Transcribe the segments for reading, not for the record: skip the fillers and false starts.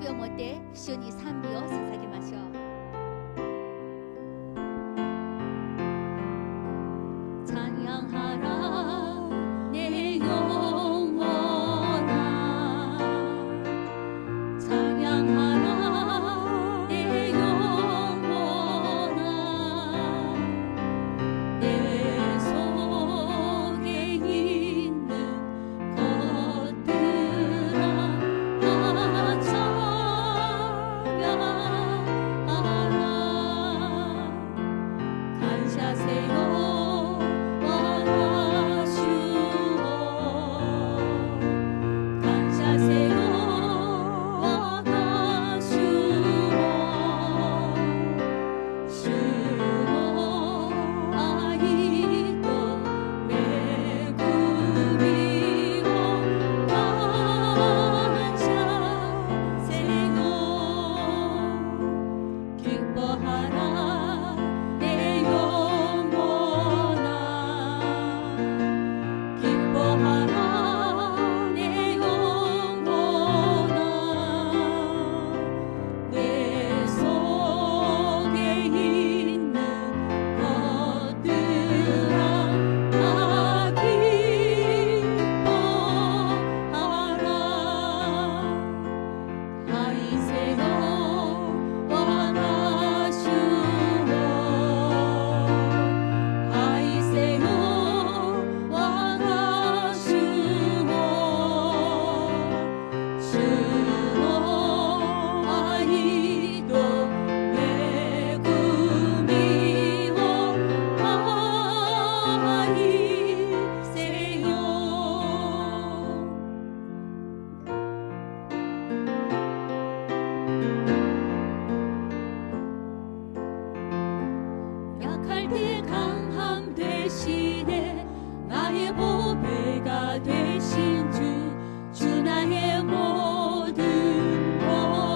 喜びを持って主に賛美を捧げましょう。찬양하라 내 영혼아 찬양하라 내 영혼아 내 속에 있는 것들아 다 찬양하라 감사세요 강함 대신에 나의 보배가 되신 주 나의 모든 것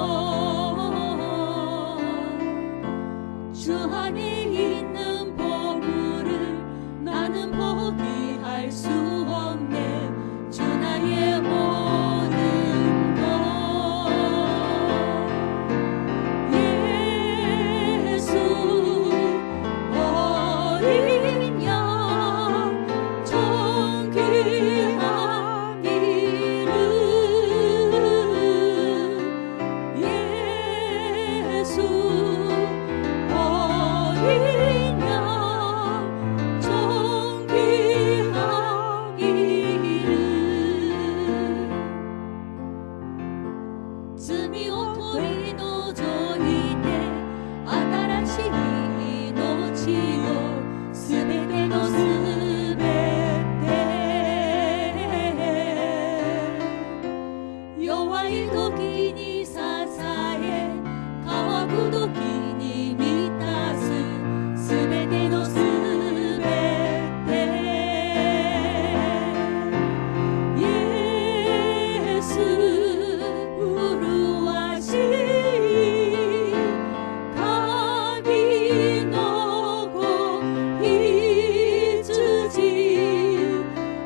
주 안에 있는 보물을 나는 포기할 수 없네 주 나의 모든 것 예수 어린 양 존귀한 이름 예수 어린 양 존귀한 이름罪を取り除いて新しい命をすべてのすべて弱い時に支え乾く時に満たすすべてのすべてイエス麗しい神の子羊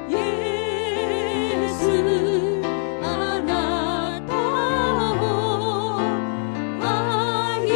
イエスあなたを愛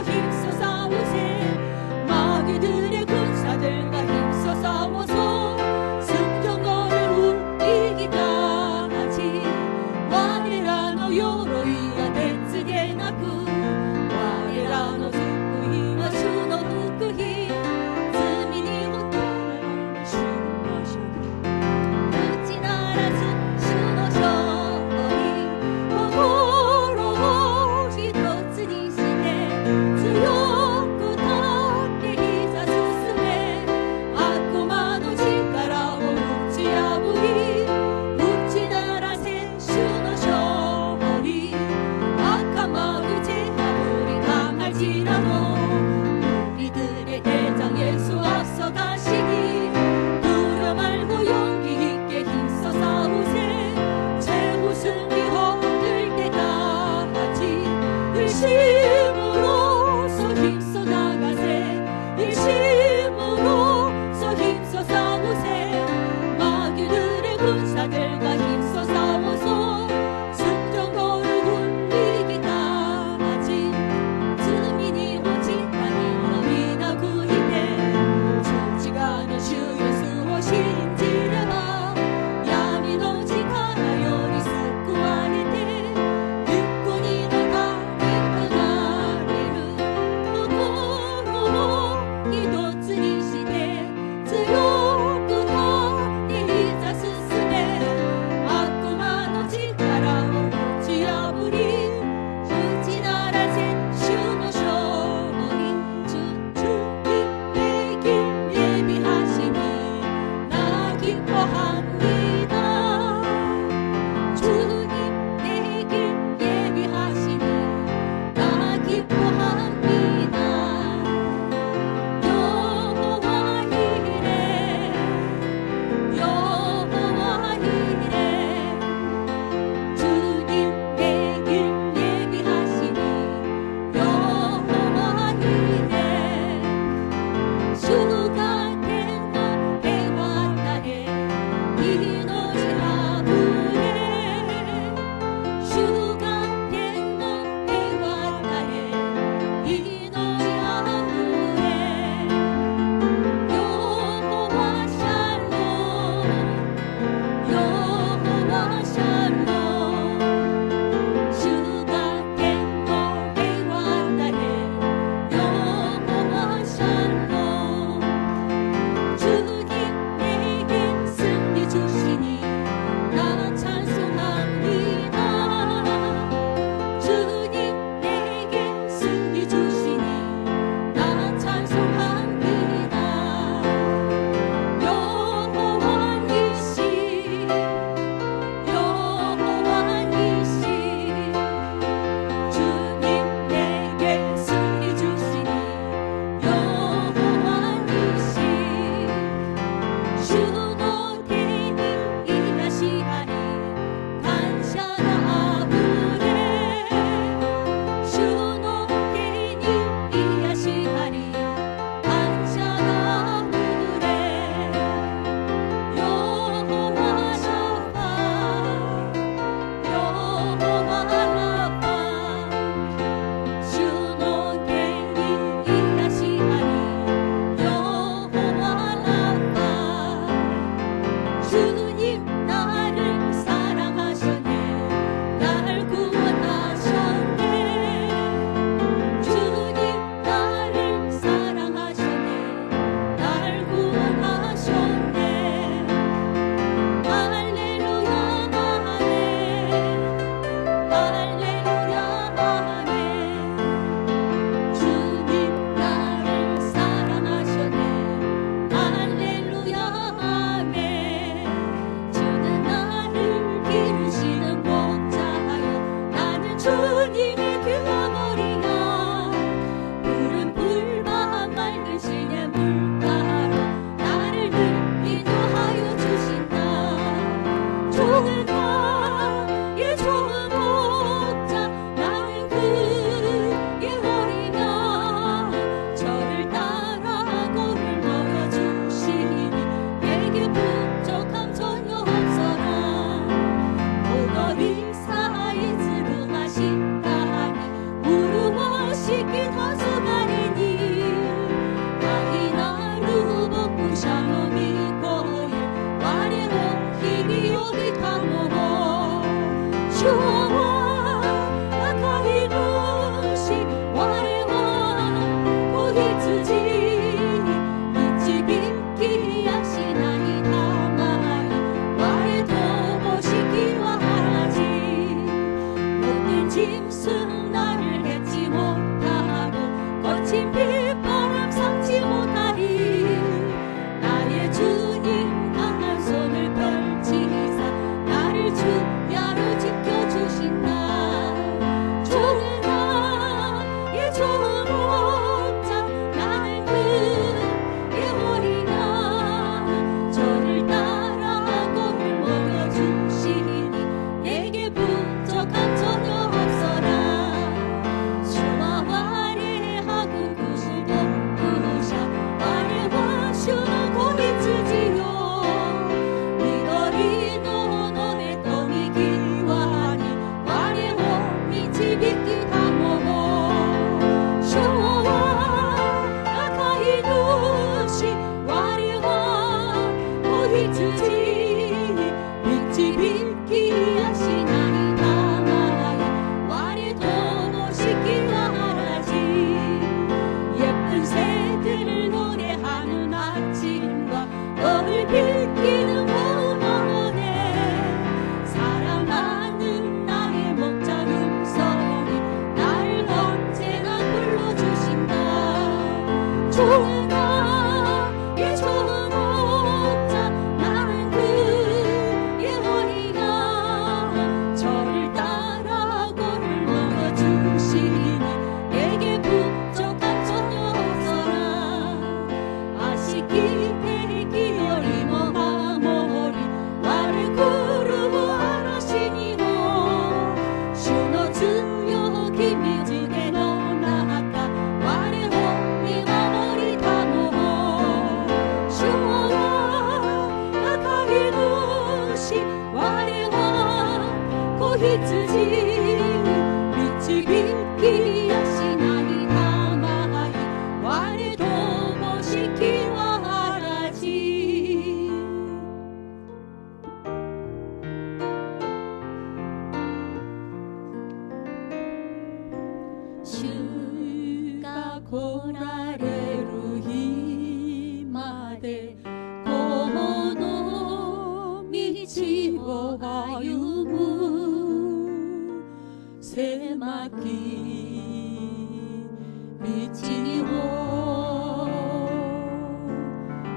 힘써 싸우세 마귀들의 군사들과 힘써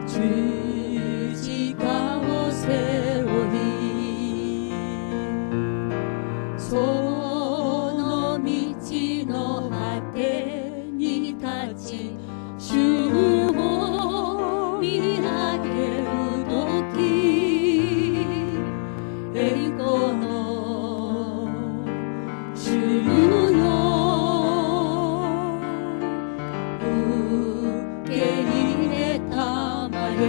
十字架を背負いその道の果てに立ち主を見上げる時栄光の主よ受け入れたまえ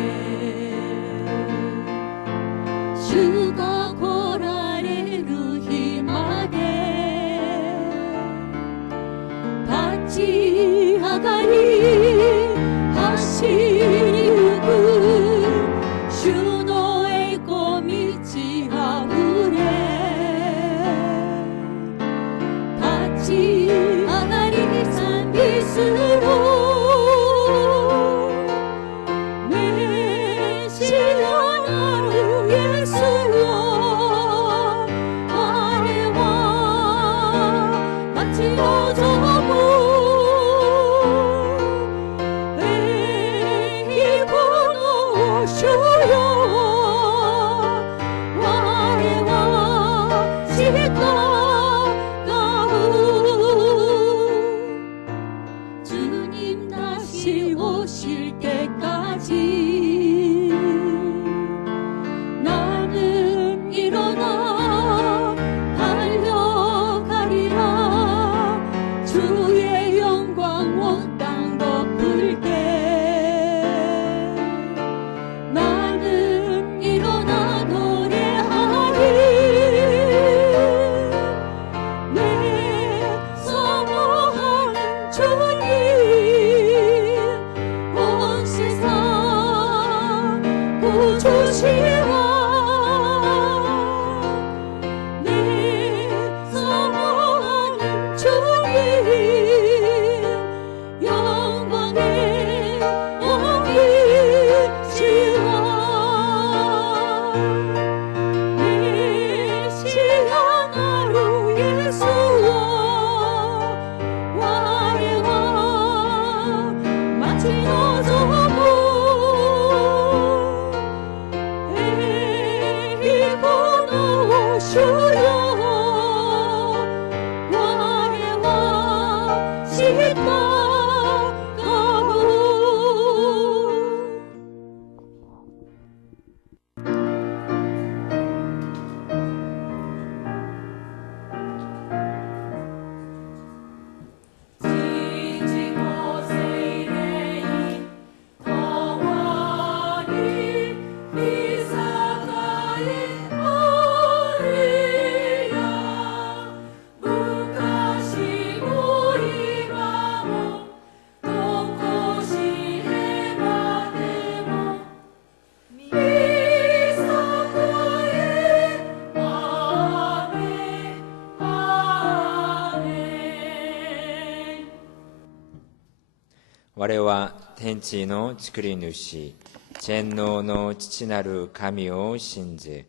主が来られる日まで立ち上がり走りゆく主の栄光満ちあふれ立ち上がり賛美するメシアなるイエスよ我は待ち望む栄光の主よ我は従う주님 다시 오실 때까지 나는 일어나 달려가리라 주의 영광 온 땅 덮을게 나는 일어나 노래하리 내 사모하는 주님 온 세상 구주시라 내 사모하는 주님 영광의 왕이시라 메시아 나루 예수여 와해와 마치 어저무 에이고노 주여 와해와 시다가우 지지고 세이레인 더와니 미사가이 오리야昔も今もどこしへまでもミサカへアーメンアーメン我は天地の作り主、全能の父なる神を信じ、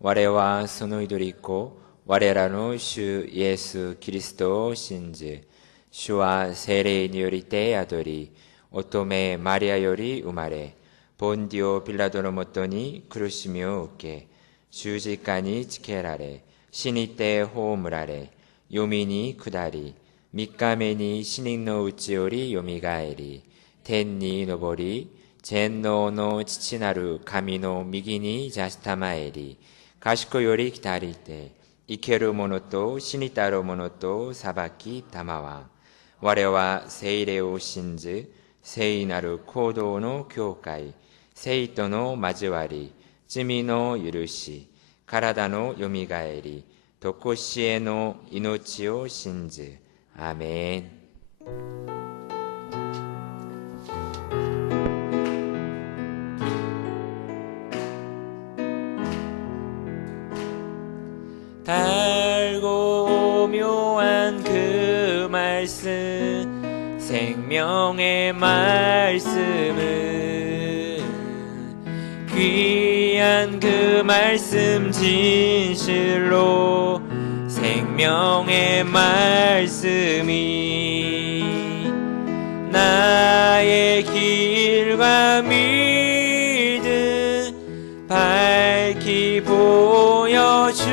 我はその祈り子、我らの主イエス・キリストを信じ、主は聖霊によりて宿り、乙女マリアより生まれ、ポンディオ・ピラトのもとに苦しみを受け、十字架につけられ、死にて葬られ、読みに下り、三日目に死人のうちよりよみがえり、天に昇り、全能の父なる神の右に座したまえり、賢より来たりて、生ける者と死にたる者と裁きたまわ。我は聖霊を信じ、聖なる行動の教会、聖との交わり、罪の許し、体のよみがえり、とこしえの命を信じ。アーメン。달고 묘한 그 말씀 생명의 말씀은 귀한 그 말씀 진실로 생명 생명의 말씀이 나의 길과 믿음 밝히 보여주니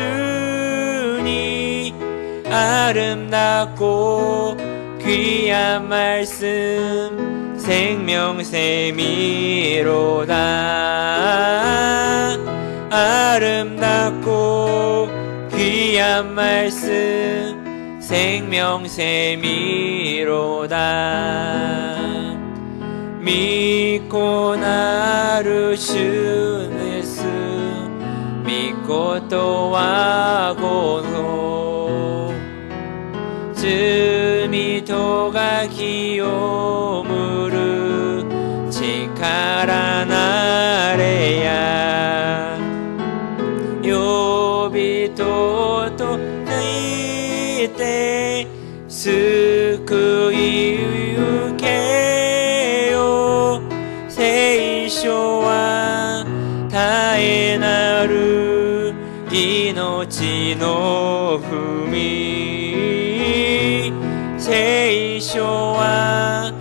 아름답고 귀한 말씀 생명샘이로다. 아름답고 귀한 말씀 생명샘이로다. 믿고 나를 주 예수 믿고 또 하고도 주미 도가 기오무르 치카라 나래야 요비 또또 이때 스쿠이 유케요 세이쇼와 다에 나루 이노치 노 후미 세이쇼와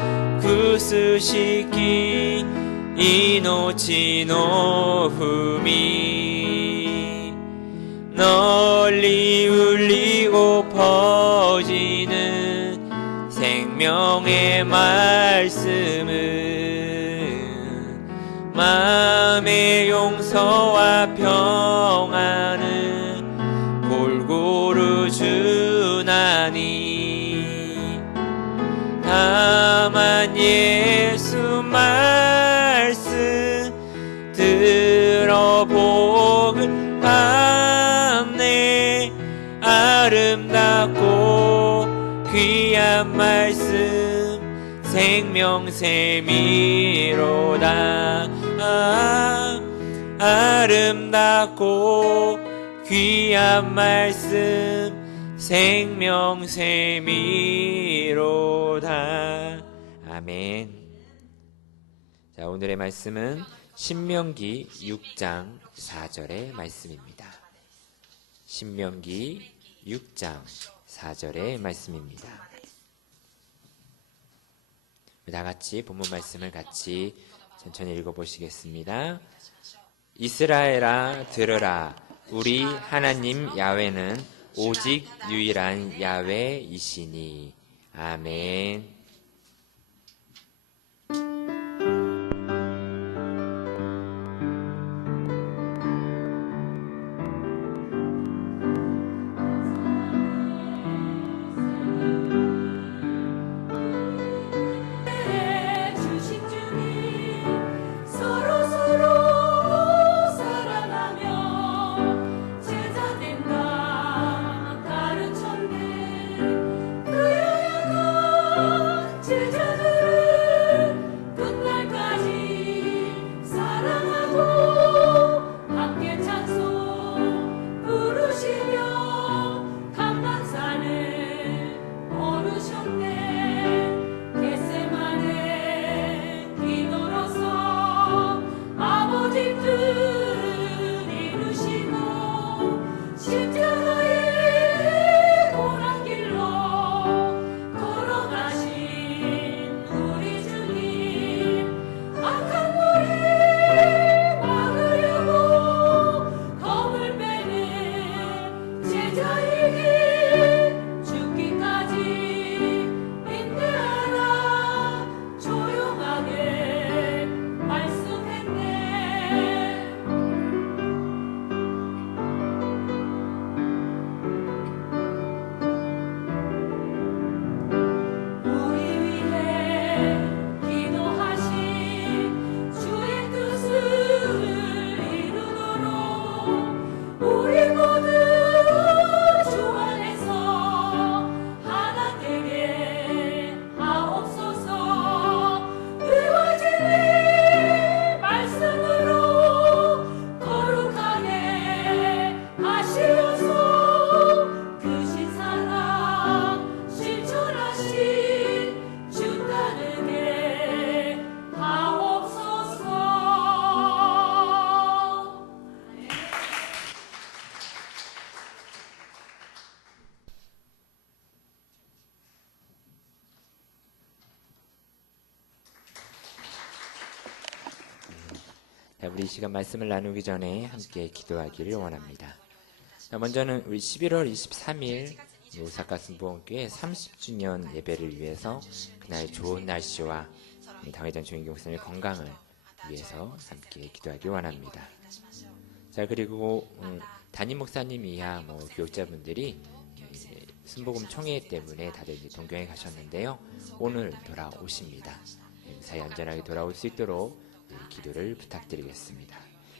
구스시키 이노치 노 후미 널리 울리고 퍼지는 생명의 말씀은 마음의 용서와 평안은 골고루 주나니 다만 예수 말씀 들어보는 밤내 아름답고 귀한 말씀 생명샘이로다. 아름답고 귀한 말씀 생명샘이로다. 아멘. 자, 오늘의 말씀은 신명기 6장 4절의 말씀입니다. 신명기 6장 4절의 말씀입니다. 다 같이 본문 말씀을 같이 천천히 읽어보시겠습니다. 이스라엘아 들으라. 우리 하나님 야훼는 오직 유일한 야훼이시니. 아멘. 가르쳤네. 그여야가 자, 우리 이 시간 말씀을 나누기 전에 함께 기도하기를 원합니다. 자, 먼저는 우리 11월 23일 오사카 순복음교회 30주년 예배를 위해서 그날 좋은 날씨와 당회장 조인기 목사님의 건강을 위해서 함께 기도하기 원합니다. 자, 그리고 담임 목사님 이하 교육자분들이 순복음 총회 때문에 다들 이제 동경에 가셨는데요. 오늘 돌아오십니다. 무사히 안전하게 돌아올 수 있도록 기도를 부탁드리겠습니다.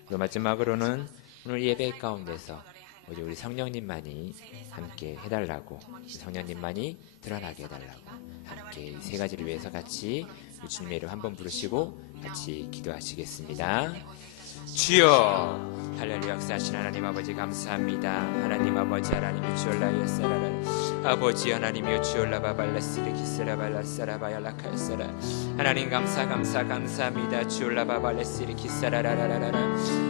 그리고 마지막으로는 오늘 예배 가운데서 우리 성령님만이 함께 해달라고, 성령님만이 드러나게 해달라고 함께 이 세 가지를 위해서 같이 주님의 이름 한번 부르시고 같이 기도하시겠습니다. 주여, 할렐루야. 역사하신 하나님 아버지 감사합니다. 하나님 아버지, 하나님이 주올라야 사라라, 아버지 하나님이여 주올라바발라스리 기스라발라사라바얄라카사라. 하나님 감사합니다. 주올라바발라스리 기스라라라라라.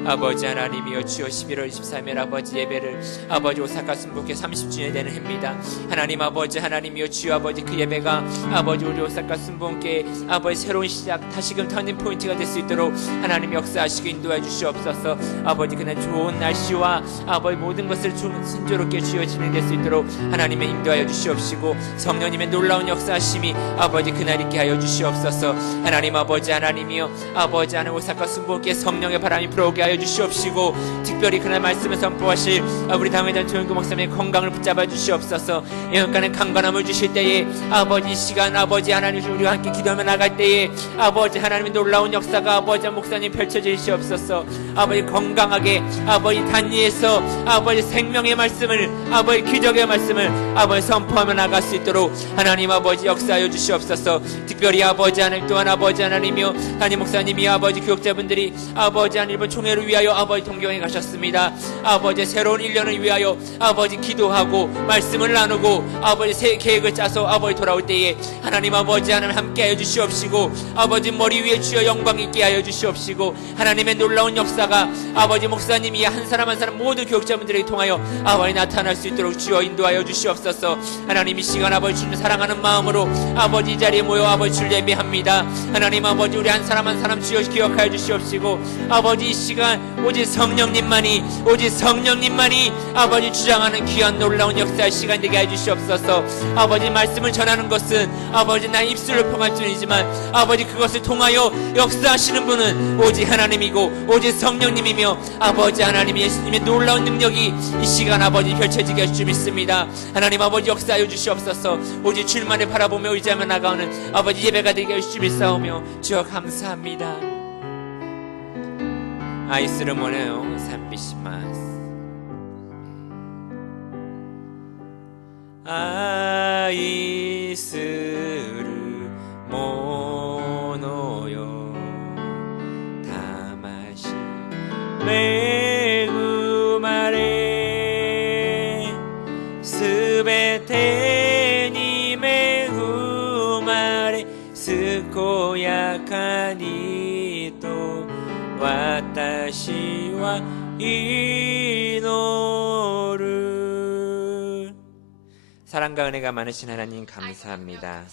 아버지 하나님이여 주여, 11월 23일 아버지 예배를 아버지 오사카 순복음교회 30주년이 되는 해입니다. 하나님 아버지 하나님이여 주여, 아버지 그 예배가 아버지 우리 오사카 순복음교회 아버지 새로운 시작, 다시금 터닝 포인트가 될 수 있도록 하나님 역사하시고 인도해 주시옵소서. 아버지 그날 좋은 날씨와 아버지 모든 것을 순조롭게 주여 진행될 수 있도록 하나님의 인도하여 주시옵시고, 성령님의 놀라운 역사하심이 아버지 그날 있게 하여 주시옵소서. 하나님 아버지 하나님이여, 아버지 하나님 오사카 순복음교회 성령의 바람이 불어오게 하여 주시옵시고, 특별히 그날 말씀을 선포하실 우리 당회장 조영구 목사님의 건강을 붙잡아 주시옵소서. 영원간의 강건함을 주실 때에 아버지 이 시간 아버지 하나님 우리와 함께 기도하며 나갈 때에 아버지 하나님의 놀라운 역사가 아버지 목사님 펼쳐 주시옵소서. 아버지 건강하게 아버지 단위에서 아버지 생명의 말씀을 아버지 기적의 말씀을 아버지 선포하며 나갈 수 있도록 하나님 아버지 역사하여 주시옵소서. 특별히 아버지 하나님 또한 아버지 하나님이여, 담임 목사님이 아버지 교육자분들이 아버지 하나님 이번 총회를 위하여 아버지 동경에 가셨습니다. 아버지 새로운 1년을 위하여 아버지 기도하고 말씀을 나누고 아버지 새 계획을 짜서 아버지 돌아올 때에 하나님 아버지 하나님 함께하여 주시옵시고, 아버지 머리 위에 주여 영광 있게 하여 주시옵시고, 하나님의 놀라운 역사가 아버지 목사님이 한 사람 한 사람 모든 교육자분들에게 통하여 아버지 나타날 수 있도록 주여 인도하여 주시옵소서. 하나님 이 시간 아버지 주님 사랑하는 마음으로 아버지 이 자리에 모여 아버지 줄 예배합니다. 하나님 아버지 우리 한 사람 한 사람 주여 기억하여 주시옵시고, 아버지 이 시간 오직 성령님만이 아버지 주장하는 귀한 놀라운 역사의 시간 되게 해 주시옵소서. 아버지 말씀을 전하는 것은 아버지 나의 입술을 평할 뿐이지만 아버지 그것을 통하여 역사하시는 분은 오직 하나님이고 오직 성령님이며 아버지 하나님 예수님의 놀라운 능력이 이 시간 아버지 펼쳐지게 할 줄 믿습니다. 하나님 아버지 역사하여 주시옵소서. 오직 주님만을 바라보며 의지하며 나가는 아버지 예배가 되게 할 줄 믿사오며 주여 감사합니다. 아이스를 모네요 산비시마스. 아이스를 모노요 다마시 메구마레 스베테 메구마레 스코야카니토 와타시와 이노르. 사랑과 은혜가 많으신 하나님 감사합니다.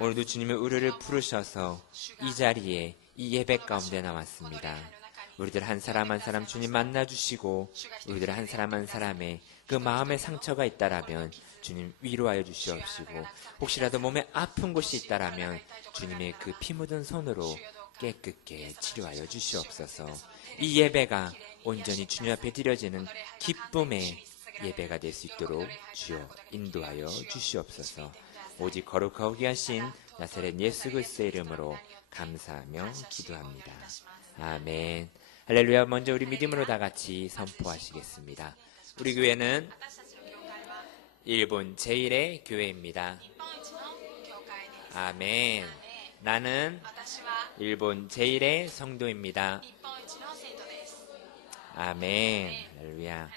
오늘도 주님의 우리를 부르셔서 이 자리에 이 예배 가운데 나왔습니다. 우리들 한 사람 한 사람 주님 만나주시고, 우리들 한 사람 한 사람의 그 마음의 상처가 있다라면 주님 위로하여 주시옵시고, 혹시라도 몸에 아픈 곳이 있다라면 주님의 그 피 묻은 손으로 깨끗게 치료하여 주시옵소서. 이 예배가 온전히 주님 앞에 드려지는 기쁨의 예배가 될 수 있도록 주여 인도하여 주시옵소서. 오직 거룩하고 귀하신 나사렛 예수 그리스도의 이름으로 감사하며 기도합니다. 아멘. 할렐루야. 먼저 우리 믿음으로 다 같이 선포하시겠습니다. 우리 교회는 일본 제1의 교회입니다. 아멘. 나는 일본 제1의 성도입니다. 아멘. 할렐루야.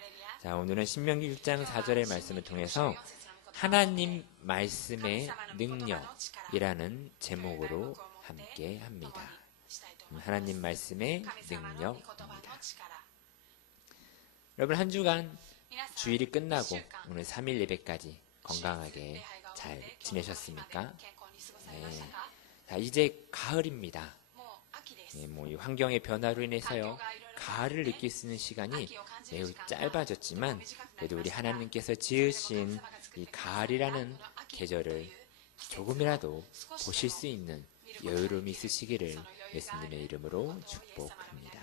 자, 오늘은 신명기 6장 4절의 말씀을 통해서 하나님 말씀의 능력이라는 제목으로 함께 합니다. 하나님 말씀의 능력입니다. 여러분 한 주간 주일이 끝나고 오늘 3일 예배까지 건강하게 잘 지내셨습니까? 네. 자, 이제 가을입니다. 이 환경의 변화로 인해서요, 가을을 느낄 수 있는 시간이 매우 짧아졌지만, 그래도 우리 하나님께서 지으신 이 가을이라는 계절을 조금이라도 보실 수 있는 여유로움이 있으시기를 예수님의 이름으로 축복합니다.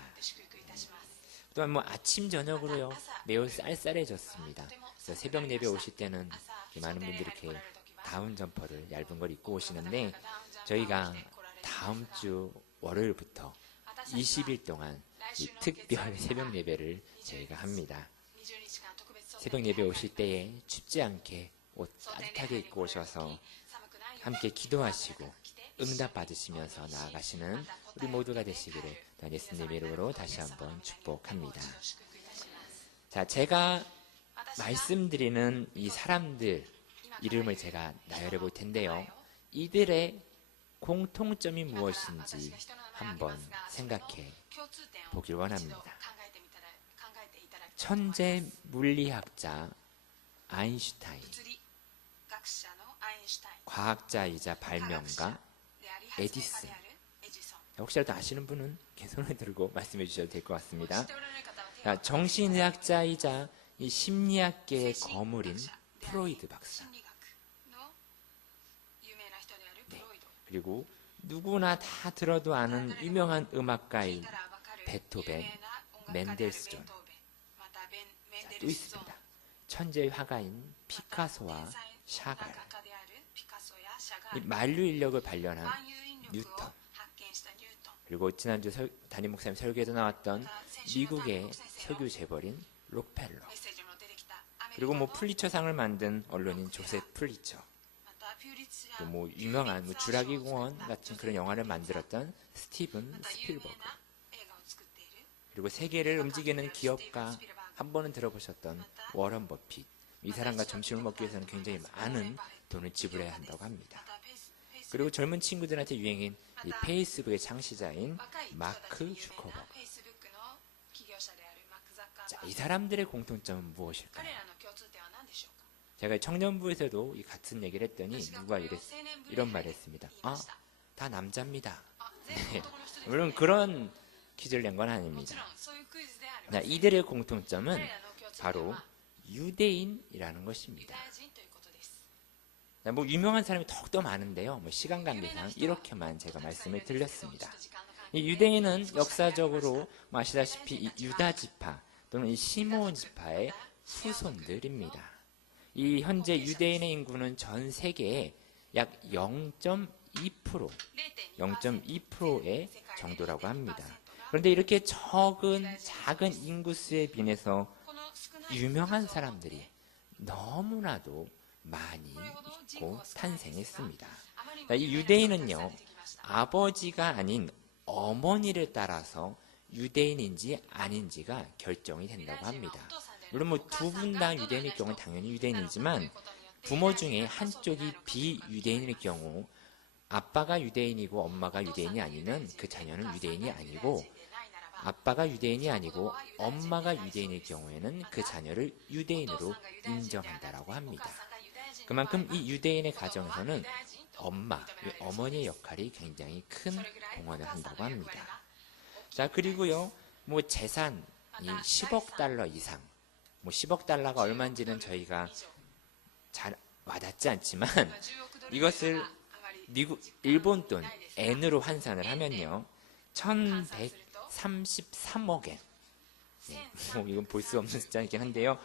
또한 아침 저녁으로요, 매우 쌀쌀해졌습니다. 그래서 새벽 예배 오실 때는 많은 분들이 이렇게 다운 점퍼를 얇은 걸 입고 오시는데, 저희가 다음 주 월요일부터 20일 동안 이 특별 새벽 예배를 저희가 합니다. 새벽 예배 오실 때에 춥지 않게 옷 따뜻하게 입고 오셔서 함께 기도하시고 응답 받으시면서 나아가시는 우리 모두가 되시기를 예수님의 이름으로 다시 한번 축복합니다. 자, 제가 말씀드리는 이 사람들 이름을 제가 나열해 볼 텐데요. 이들의 공통점이 무엇인지 한번 생각해 보길 원합니다. 천재 물리학자 아인슈타인, 과학자이자 발명가 에디슨. 혹시라도 아시는 분은 손을 들고 말씀해 주셔도 될 것 같습니다. 정신의학자이자 이 심리학계의 거물인 프로이드 박사. 그리고 누구나 다 들어도 아는 유명한 음악가인 베토벤, 맨델스존. 또 있습니다. 천재의 화가인 피카소와 샤갈. 이 만류 인력을 발견한 뉴턴. 그리고 지난주 담임 목사님 설교에도 나왔던 미국의 석유 재벌인 록펠러. 그리고 플리처상을 만든 언론인 조셉 플리처. 또 유명한 주라기 공원 같은 그런 영화를 만들었던 스티븐 스필버그. 그리고 세계를 움직이는 기업가, 한 번은 들어보셨던 워런 버핏. 이 사람과 점심을 먹기 위해서는 굉장히 많은 돈을 지불해야 한다고 합니다. 그리고 젊은 친구들한테 유행인 이 페이스북의 창시자인 마크 주커버그. 자, 이 사람들의 공통점은 무엇일까요? 제가 청년부에서도 이 같은 얘기를 했더니 누가 이런 말을 했습니다. 다 남자입니다. 네. 물론 그런 퀴즈를 낸 건 아닙니다. 이들의 공통점은 바로 유대인이라는 것입니다. 유명한 사람이 더욱더 많은데요. 시간 관계상 이렇게만 제가 말씀을 드렸습니다. 이 유대인은 역사적으로 아시다시피 이 유다 지파 또는 이 시므온 지파의 후손들입니다. 이 현재 유대인의 인구는 전 세계의 약 0.2%의 정도라고 합니다. 그런데 이렇게 작은 인구수에 비해서 유명한 사람들이 너무나도 많이 있고 탄생했습니다. 이 유대인은요, 아버지가 아닌 어머니를 따라서 유대인인지 아닌지가 결정이 된다고 합니다. 물론 두 분 다 유대인일 경우는 당연히 유대인이지만, 부모 중에 한쪽이 비유대인일 경우 아빠가 유대인이고 엄마가 유대인이 아니면 그 자녀는 유대인이 아니고, 아빠가 유대인이 아니고 엄마가 유대인일 경우에는 그 자녀를 유대인으로 인정한다라고 합니다. 그만큼 이 유대인의 가정에서는 어머니의 역할이 굉장히 큰 공헌을 한다고 합니다. 자, 그리고요, 재산이 10억 달러 이상, 10억 달러가 얼마인지는 저희가 잘 와닿지 않지만, 이것을 일본 돈 N으로 환산을 하면요, 1133억 엔. 이건 볼 수 없는 숫자이긴 한데요,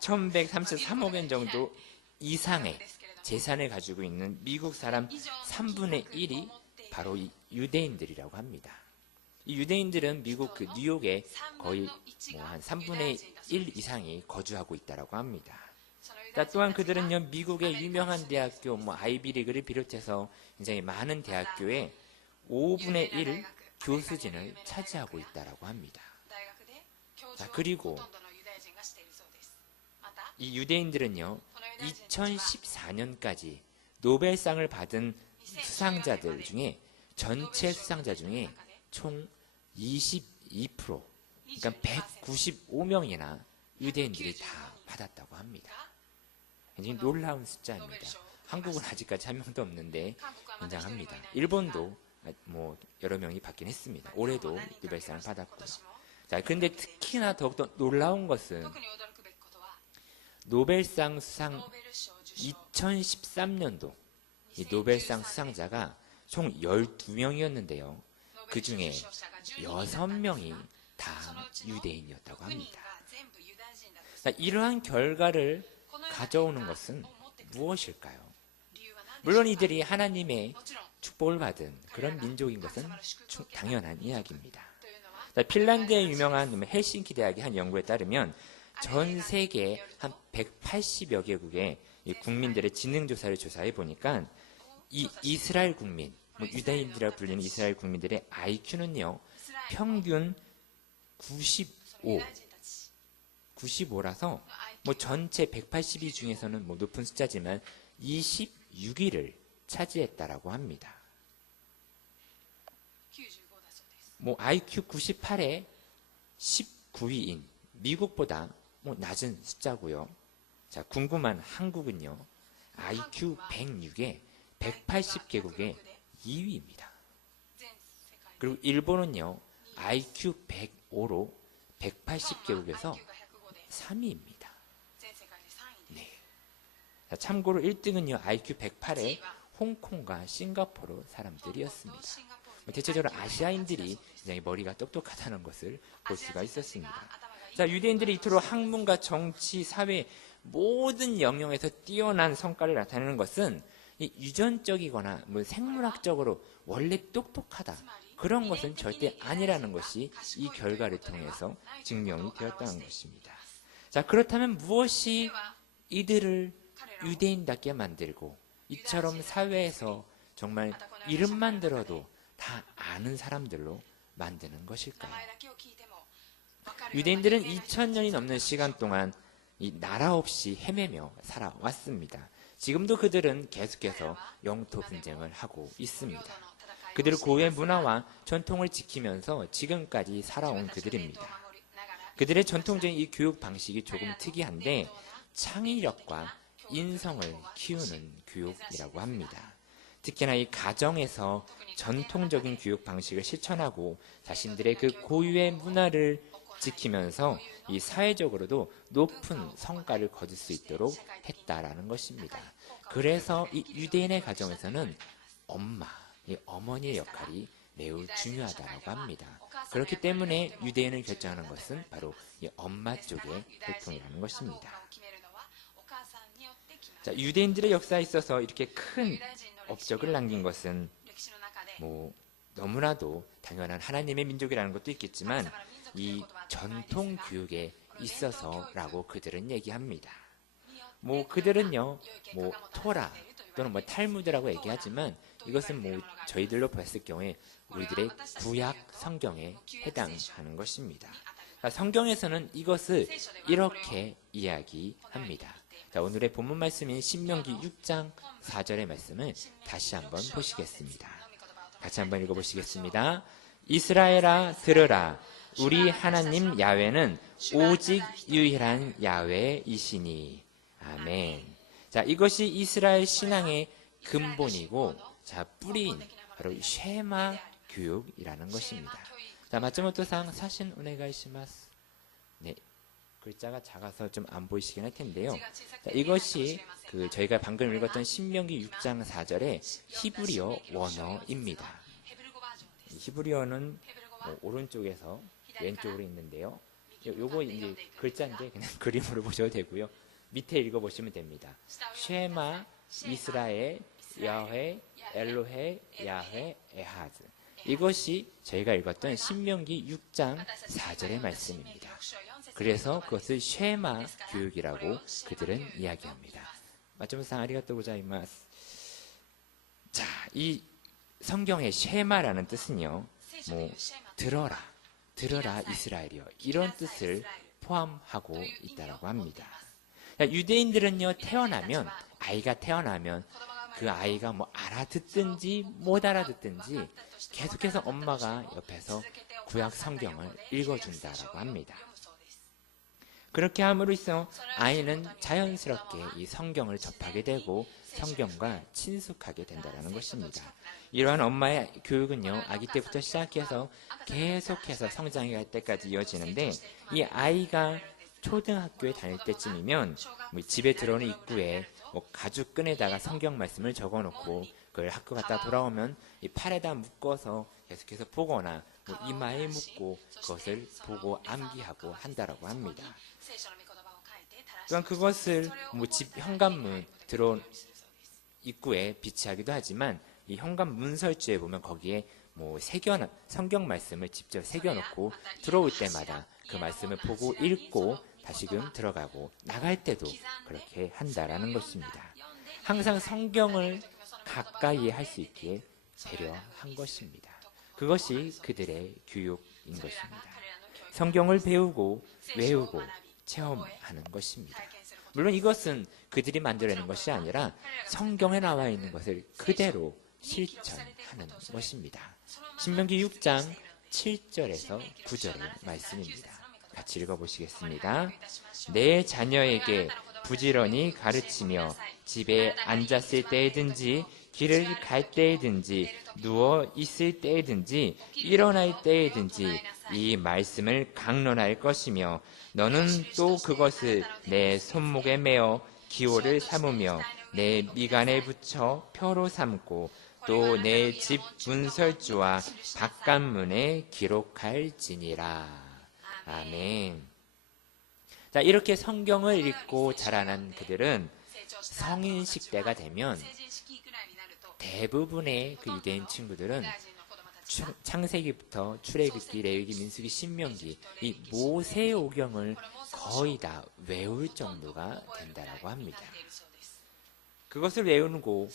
1133억 엔 정도 이상의 재산을 가지고 있는 미국 사람 3분의 1이 바로 이 유대인들이라고 합니다. 이 유대인들은 미국 뉴욕에 거의 한 3분의 1 이상이 거주하고 있다고 합니다. 또한 그들은요, 미국의 유명한 대학교, 아이비리그를 비롯해서 굉장히 많은 대학교에 5분의 1 교수진을 차지하고 있다고 합니다. 자, 그리고 이 유대인들은요, 2014년까지 노벨상을 받은 수상자들 중에, 전체 수상자 중에 총 22%, 그러니까 195명이나 유대인들이 다 받았다고 합니다. 굉장히 놀라운 숫자입니다. 한국은 아직까지 한 명도 없는데 굉장합니다. 일본도 뭐 여러 명이 받긴 했습니다. 올해도 노벨상을 받았고요. 자, 근데 특히나 더욱더 놀라운 것은 노벨상 수상 2013년도 이 노벨상 수상자가 총 12명이었는데요. 그 중에 6명이 다 유대인이었다고 합니다. 자, 이러한 결과를 가져오는 것은 무엇일까요? 물론 이들이 하나님의 축복을 받은 그런 민족인 것은 당연한 이야기입니다. 자, 핀란드의 유명한 헬싱키 대학의 한 연구에 따르면 전 세계 한 180여 개국의 국민들의 지능조사를 조사해 보니까 이 이스라엘 국민, 유다인들이라 불리는 이스라엘 국민들의 IQ는요, 평균 95라서 전체 182 중에서는 높은 숫자지만 26위를 차지했다라고 합니다. IQ 98에 19위인 미국보다 낮은 숫자고요. 자, 궁금한 한국은요, IQ 106에 180개국의 2위입니다. 그리고 일본은요, IQ 105로 180개국에서 3위입니다. 네. 자, 참고로 1등은요, IQ 108에 홍콩과 싱가포르 사람들이었습니다. 대체적으로 아시아인들이 굉장히 머리가 똑똑하다는 것을 볼 수가 있었습니다. 자, 유대인들이 이토록 학문과 정치, 사회 모든 영역에서 뛰어난 성과를 나타내는 것은 이 유전적이거나 생물학적으로 원래 똑똑하다, 그런 것은 절대 아니라는 것이 이 결과를 통해서 증명이 되었다는 것입니다. 자, 그렇다면 무엇이 이들을 유대인답게 만들고 이처럼 사회에서 정말 이름만 들어도 다 아는 사람들로 만드는 것일까요? 유대인들은 2000년이 넘는 시간 동안 이 나라 없이 헤매며 살아왔습니다. 지금도 그들은 계속해서 영토 분쟁을 하고 있습니다. 그들은 고유의 문화와 전통을 지키면서 지금까지 살아온 그들입니다. 그들의 전통적인 이 교육 방식이 조금 특이한데 창의력과 인성을 키우는 교육이라고 합니다. 특히나 이 가정에서 전통적인 교육 방식을 실천하고 자신들의 그 고유의 문화를 지키면서 이 사회적으로도 높은 성과를 거둘 수 있도록 했다라는 것입니다. 그래서 이 유대인의 가정에서는 이 어머니의 역할이 매우 중요하다고 합니다. 그렇기 때문에 유대인을 결정하는 것은 바로 이 엄마 쪽의 계통이라는 것입니다. 자, 유대인들의 역사에 있어서 이렇게 큰 업적을 남긴 것은 너무나도 당연한 하나님의 민족이라는 것도 있겠지만 이 전통 교육에 있어서라고 그들은 얘기합니다. 그들은요, 토라 또는 탈무드라고 얘기하지만 이것은 저희들로 봤을 경우에 우리들의 구약 성경에 해당하는 것입니다. 성경에서는 이것을 이렇게 이야기합니다. 자, 오늘의 본문 말씀인 신명기 6장 4절의 말씀을 다시 한번 보시겠습니다. 같이 한번 읽어보시겠습니다. 이스라엘아 들으라. 우리 하나님 야훼는 오직 유일한 야훼이시니. 아멘. 자, 이것이 이스라엘 신앙의 근본이고, 자, 뿌리인 바로 쉐마 교육이라는 것입니다. 자, 마츠모토상 사신 오네가이시마스. 네, 글자가 작아서 좀 안 보이시긴 할 텐데요. 자, 이것이 저희가 방금 읽었던 신명기 6장 4절의 히브리어 원어입니다. 히브리어는 오른쪽에서 왼쪽으로 있는데요. 요거 이제 글자인데 그냥 그림으로 보셔도 되고요. 밑에 읽어보시면 됩니다. 쉐마 이스라엘 야훼 엘로헤 야훼 에하드. 이것이 저희가 읽었던 신명기 6장 4절의 말씀입니다. 그래서 그것을 쉐마 교육이라고 그들은 이야기합니다. 마츠모토상 아리가또 고자이마스. 자, 이 성경의 쉐마라는 뜻은요, 들어라 이스라엘이여, 이런 뜻을 포함하고 있다고 합니다. 유대인들은요, 아이가 태어나면 그 아이가 알아듣든지 못 알아듣든지 계속해서 엄마가 옆에서 구약 성경을 읽어준다라고 합니다. 그렇게 함으로써 아이는 자연스럽게 이 성경을 접하게 되고 성경과 친숙하게 된다는 것입니다. 이러한 엄마의 교육은요, 아기 때부터 시작해서 계속해서 성장해 갈 때까지 이어지는데, 이 아이가 초등학교에 다닐 때쯤이면 집에 들어오는 입구에 가죽 끈에다가 성경 말씀을 적어놓고 그걸 학교 갔다 돌아오면 이 팔에다 묶어서 계속해서 보거나 이마에 묶고 그것을 보고 암기하고 한다라고 합니다. 또한 그것을 집 현관문 들어온 입구에 비치하기도 하지만, 이 현관 문설주에 보면 거기에 성경 말씀을 직접 새겨놓고 들어올 때마다 그 말씀을 보고 읽고 다시금 들어가고 나갈 때도 그렇게 한다라는 것입니다. 항상 성경을 가까이 할 수 있게 배려한 것입니다. 그것이 그들의 교육인 것입니다. 성경을 배우고 외우고 체험하는 것입니다. 물론 이것은 그들이 만들어내는 것이 아니라 성경에 나와 있는 것을 그대로 실천하는 것입니다. 신명기 6장 7절에서 9절의 말씀입니다. 같이 읽어보시겠습니다. 내 자녀에게 부지런히 가르치며 집에 앉았을 때에든지 길을 갈 때에든지 누워 있을 때에든지 일어날 때에든지 이 말씀을 강론할 것이며 너는 또 그것을 내 손목에 메어 기호를 삼으며 내 미간에 붙여 표로 삼고 또 내 집 문설주와 바깥문에 기록할지니라. 아멘. 자, 이렇게 성경을 읽고 자라난 그들은 성인식 때가 되면 대부분의 그 유대인 친구들은 창세기부터 출애굽기, 레위기, 민수기, 신명기 이 모세오경을 거의 다 외울 정도가 된다라고 합니다. 그것을 외우고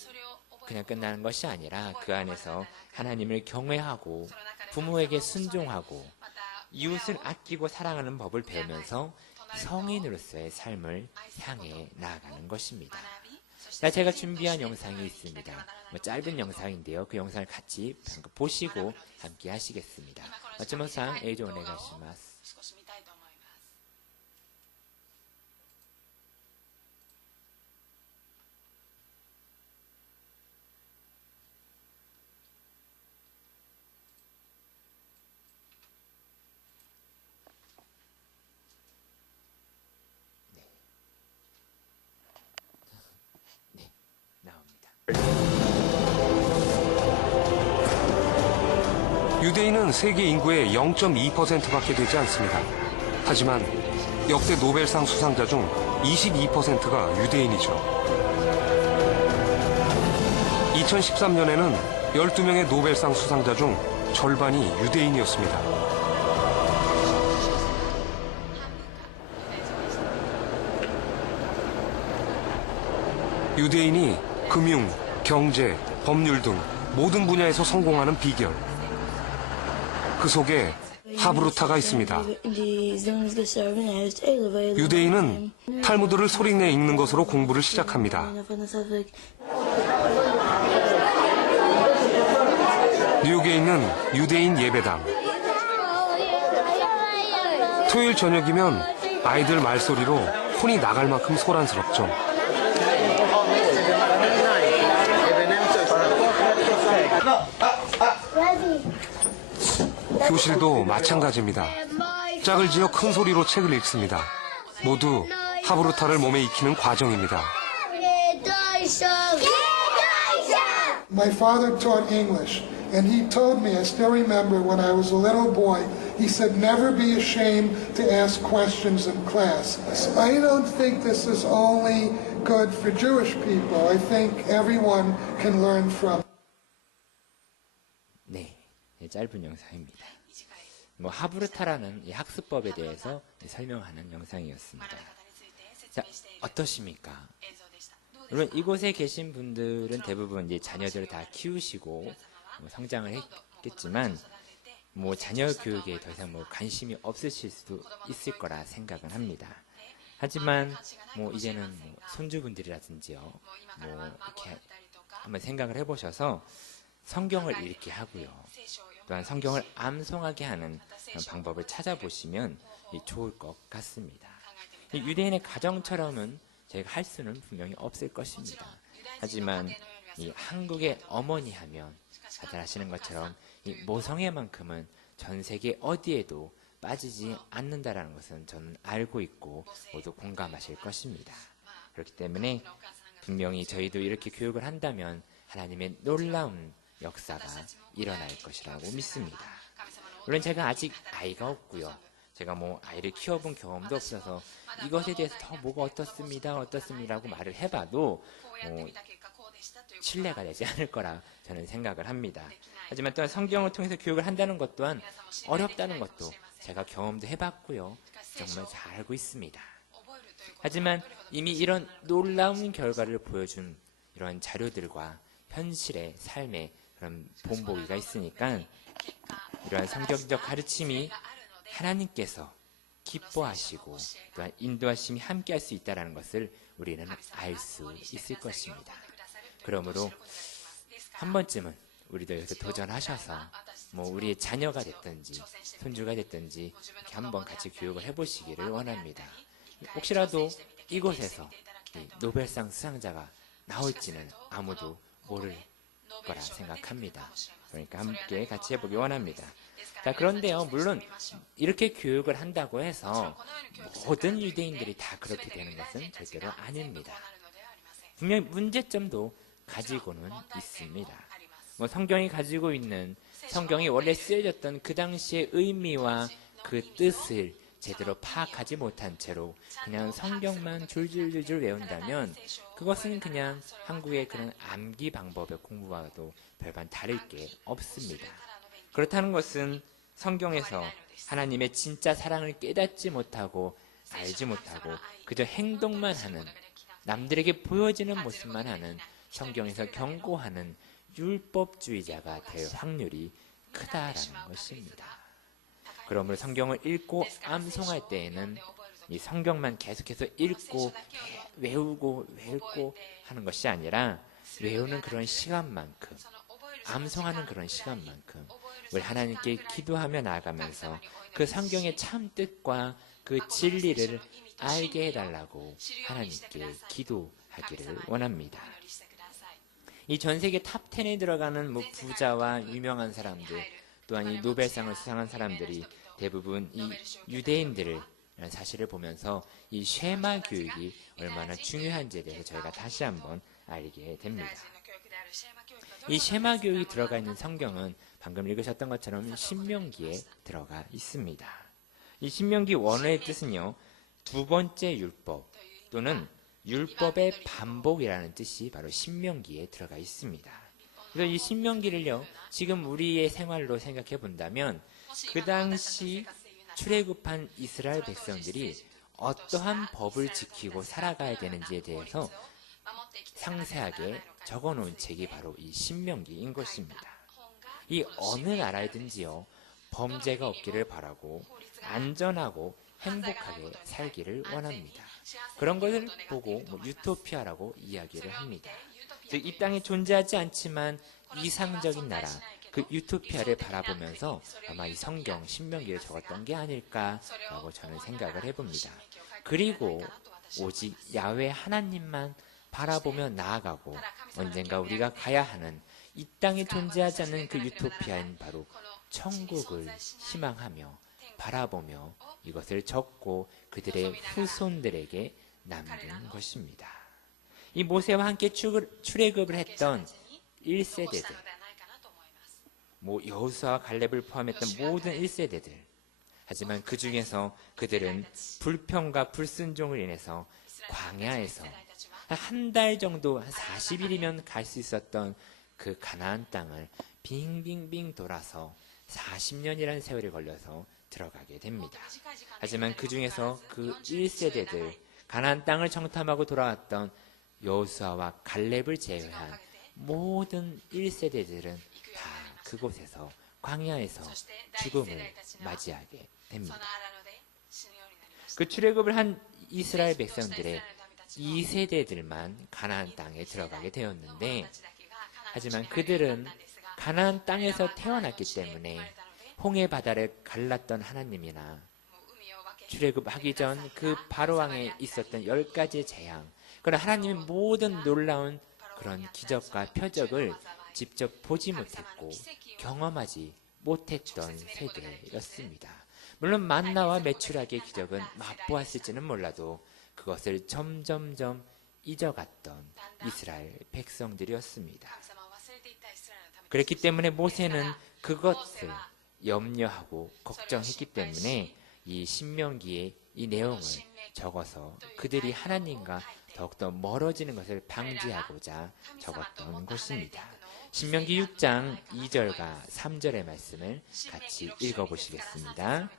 그냥 끝나는 것이 아니라 그 안에서 하나님을 경외하고 부모에게 순종하고 이웃을 아끼고 사랑하는 법을 배우면서 성인으로서의 삶을 향해 나아가는 것입니다. 자, 제가 준비한 영상이 있습니다. 짧은 영상인데요. 그 영상을 같이 보시고 함께 하시겠습니다. 마지막상 에이조 오네가시마스. 유대인은 세계 인구의 0.2%밖에 되지 않습니다. 하지만 역대 노벨상 수상자 중 22%가 유대인이죠. 2013년에는 12명의 노벨상 수상자 중 절반이 유대인이었습니다. 유대인이 금융, 경제, 법률 등 모든 분야에서 성공하는 비결. 그 속에 하브루타가 있습니다. 유대인은 탈무드를 소리내 읽는 것으로 공부를 시작합니다. 뉴욕에 있는 유대인 예배당. 토요일 저녁이면 아이들 말소리로 혼이 나갈 만큼 소란스럽죠. 교실도 마찬가지입니다. 짝을 지어 큰 소리로 책을 읽습니다. 모두 하브루타를 몸에 익히는 과정입니다. My father taught English, and he told me, I still remember when I was a little boy, he said, never be ashamed to ask questions in class. I don't think this is only good for Jewish people. I think everyone can learn from. 네, 짧은 영상입니다. 하브루타라는 이 학습법에 대해서 설명하는 영상이었습니다. 자, 어떠십니까? 물론 이곳에 계신 분들은 대부분 이제 자녀들을 다 키우시고 성장을 했겠지만 자녀 교육에 더 이상 관심이 없으실 수도 있을 거라 생각은 합니다. 하지만 이제는 손주분들이라든지요, 이렇게 한번 생각을 해보셔서 성경을 읽게 하고요, 또한 성경을 암송하게 하는 방법을 찾아보시면 좋을 것 같습니다. 유대인의 가정처럼은 저희가 할 수는 분명히 없을 것입니다. 하지만 이 한국의 어머니 하면 다들 아시는 것처럼 이 모성애만큼은 전 세계 어디에도 빠지지 않는다라는 것은 저는 알고 있고 모두 공감하실 것입니다. 그렇기 때문에 분명히 저희도 이렇게 교육을 한다면 하나님의 놀라운 역사가 일어날 것이라고 믿습니다. 물론 제가 아직 아이가 없고요. 제가 뭐 아이를 키워본 경험도 없어서 이것에 대해서 더 뭐가 어떻습니다라고 말을 해봐도 신뢰가 되지 않을 거라 저는 생각을 합니다. 하지만 또한 성경을 통해서 교육을 한다는 것 또한 어렵다는 것도 제가 경험도 해봤고요. 정말 잘 알고 있습니다. 하지만 이미 이런 놀라운 결과를 보여준 이런 자료들과 현실의 삶의 그런 본보기가 있으니까 이러한 성경적 가르침이 하나님께서 기뻐하시고 또한 인도하심이 함께할 수 있다는 것을 우리는 알 수 있을 것입니다. 그러므로 한 번쯤은 우리도 여기서 도전하셔서 뭐 우리의 자녀가 됐든지 손주가 됐든지 이렇게 한번 같이 교육을 해보시기를 원합니다. 혹시라도 이곳에서 이 노벨상 수상자가 나올지는 아무도 모를 거라 생각합니다. 그러니까 함께 같이 해보기 원합니다. 자, 그런데요, 물론 이렇게 교육을 한다고 해서 모든 유대인들이 다 그렇게 되는 것은 절대로 아닙니다. 분명히 문제점도 가지고는 있습니다. 뭐 성경이 가지고 있는 성경이 원래 쓰여졌던 그 당시의 의미와 그 뜻을 제대로 파악하지 못한 채로 그냥 성경만 줄줄줄줄 외운다면 그것은 그냥 한국의 그런 암기 방법의 공부와도 별반 다를 게 없습니다. 그렇다는 것은 성경에서 하나님의 진짜 사랑을 깨닫지 못하고 알지 못하고 그저 행동만 하는, 남들에게 보여지는 모습만 하는 성경에서 경고하는 율법주의자가 될 확률이 크다라는 것입니다. 그러므로 성경을 읽고 암송할 때에는 이 성경만 계속해서 읽고 외우고 하는 것이 아니라 외우는 그런 시간만큼, 암송하는 그런 시간만큼 우리 하나님께 기도하며 나아가면서 그 성경의 참 뜻과 그 진리를 알게 해달라고 하나님께 기도하기를 원합니다. 이 전 세계 탑 10에 들어가는 뭐 부자와 유명한 사람들, 또한 이 노벨상을 수상한 사람들이 대부분 이 유대인들을 사실을 보면서 이 쉐마 교육이 얼마나 중요한지에 대해서 저희가 다시 한번 알게 됩니다. 이 쉐마 교육이 들어가 있는 성경은 방금 읽으셨던 것처럼 신명기에 들어가 있습니다. 이 신명기 원어의 뜻은요, 두 번째 율법 또는 율법의 반복이라는 뜻이 바로 신명기에 들어가 있습니다. 그래서 이 신명기를요, 지금 우리의 생활로 생각해 본다면 그 당시 출애굽한 이스라엘 백성들이 어떠한 법을 지키고 살아가야 되는지에 대해서 상세하게 적어놓은 책이 바로 이 신명기인 것입니다. 이 어느 나라이든지요, 범죄가 없기를 바라고 안전하고 행복하게 살기를 원합니다. 그런 것을 보고 유토피아라고 이야기를 합니다. 즉, 이 땅에 존재하지 않지만 이상적인 나라, 그 유토피아를 바라보면서 아마 이 성경 신명기를 적었던 게 아닐까라고 저는 생각을 해봅니다. 그리고 오직 야훼 하나님만 바라보며 나아가고 언젠가 우리가 가야 하는 이 땅에 존재하지 않는 그 유토피아인 바로 천국을 희망하며 바라보며 이것을 적고 그들의 후손들에게 남긴 것입니다. 이 모세와 함께 출애굽을 했던 1세대들, 뭐 여호수아와 갈렙을 포함했던 모든 1세대들, 하지만 그 중에서 그들은 불평과 불순종을 인해서 광야에서 한 달 정도, 한 40일이면 갈 수 있었던 그 가나안 땅을 빙빙빙 돌아서 40년이라는 세월이 걸려서 들어가게 됩니다. 하지만 그 중에서 그 1세대들, 가나안 땅을 정탐하고 돌아왔던 여호수아와 갈렙을 제외한 모든 1세대들은 다 그곳에서 광야에서 죽음을 맞이하게 됩니다. 그 출애굽을 한 이스라엘 백성들의 2세대들만 가나안 땅에 들어가게 되었는데, 하지만 그들은 가나안 땅에서 태어났기 때문에 홍해 바다를 갈랐던 하나님이나 출애굽하기 전 그 바로왕에 있었던 10가지의 재앙, 그런 하나님의 모든 놀라운 그런 기적과 표적을 직접 보지 못했고 경험하지 못했던 세대였습니다. 물론 만나와 메추라기의 기적은 맛보았을지는 몰라도 그것을 점점점 잊어갔던 이스라엘 백성들이었습니다. 그렇기 때문에 모세는 그것을 염려하고 걱정했기 때문에 이 신명기에 이 내용을 적어서 그들이 하나님과 더욱더 멀어지는 것을 방지하고자 적었던 것입니다. 신명기 6장 2절과 3절의 말씀을 같이 읽어보시겠습니다.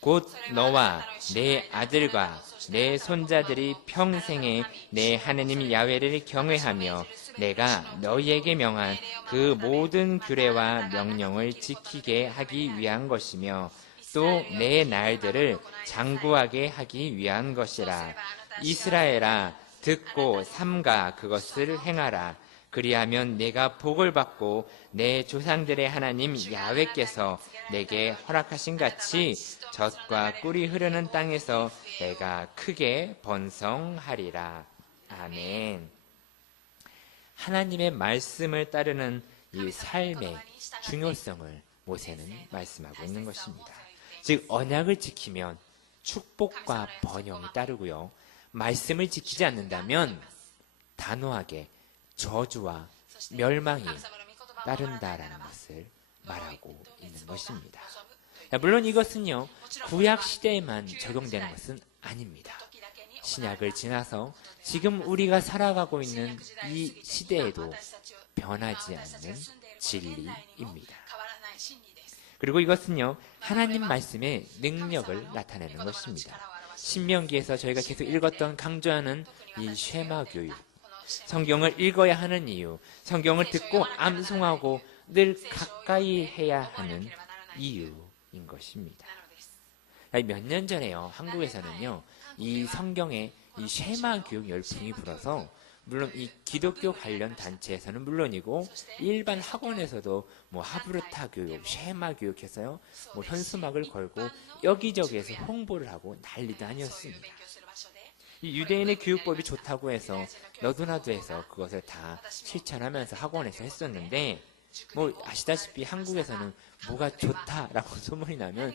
곧 너와 내 아들과 내 손자들이 평생에 내 하느님 야훼를 경외하며 내가 너희에게 명한 그 모든 규례와 명령을 지키게 하기 위한 것이며 또 내 날들을 장구하게 하기 위한 것이라. 이스라엘아, 듣고 삼가 그것을 행하라. 그리하면 내가 복을 받고 내 조상들의 하나님 야훼께서 내게 허락하신 같이 젖과 꿀이 흐르는 땅에서 내가 크게 번성하리라. 아멘. 하나님의 말씀을 따르는 이 삶의 중요성을 모세는 말씀하고 있는 것입니다. 즉 언약을 지키면 축복과 번영이 따르고요. 말씀을 지키지 않는다면 단호하게 저주와 멸망이 따른다라는 것을 말하고 있는 것입니다. 물론 이것은요, 구약 시대에만 적용되는 것은 아닙니다. 신약을 지나서 지금 우리가 살아가고 있는 이 시대에도 변하지 않는 진리입니다. 그리고 이것은요, 하나님 말씀의 능력을 나타내는 것입니다. 신명기에서 저희가 계속 읽었던 강조하는 이 쉐마 교육, 성경을 읽어야 하는 이유, 성경을 듣고 암송하고 늘 가까이 해야 하는 이유인 것입니다. 몇 년 전에요, 한국에서는요, 이 성경에 이 쉐마 교육 열풍이 불어서 물론 이 기독교 관련 단체에서는 물론이고 일반 학원에서도 뭐 하브르타 교육, 쉐마 교육해서요, 뭐 현수막을 걸고 여기저기에서 홍보를 하고 난리도 아니었습니다. 이 유대인의 교육법이 좋다고 해서 너도나도 해서 그것을 다 실천하면서 학원에서 했었는데, 뭐 아시다시피 한국에서는 뭐가 좋다라고 소문이 나면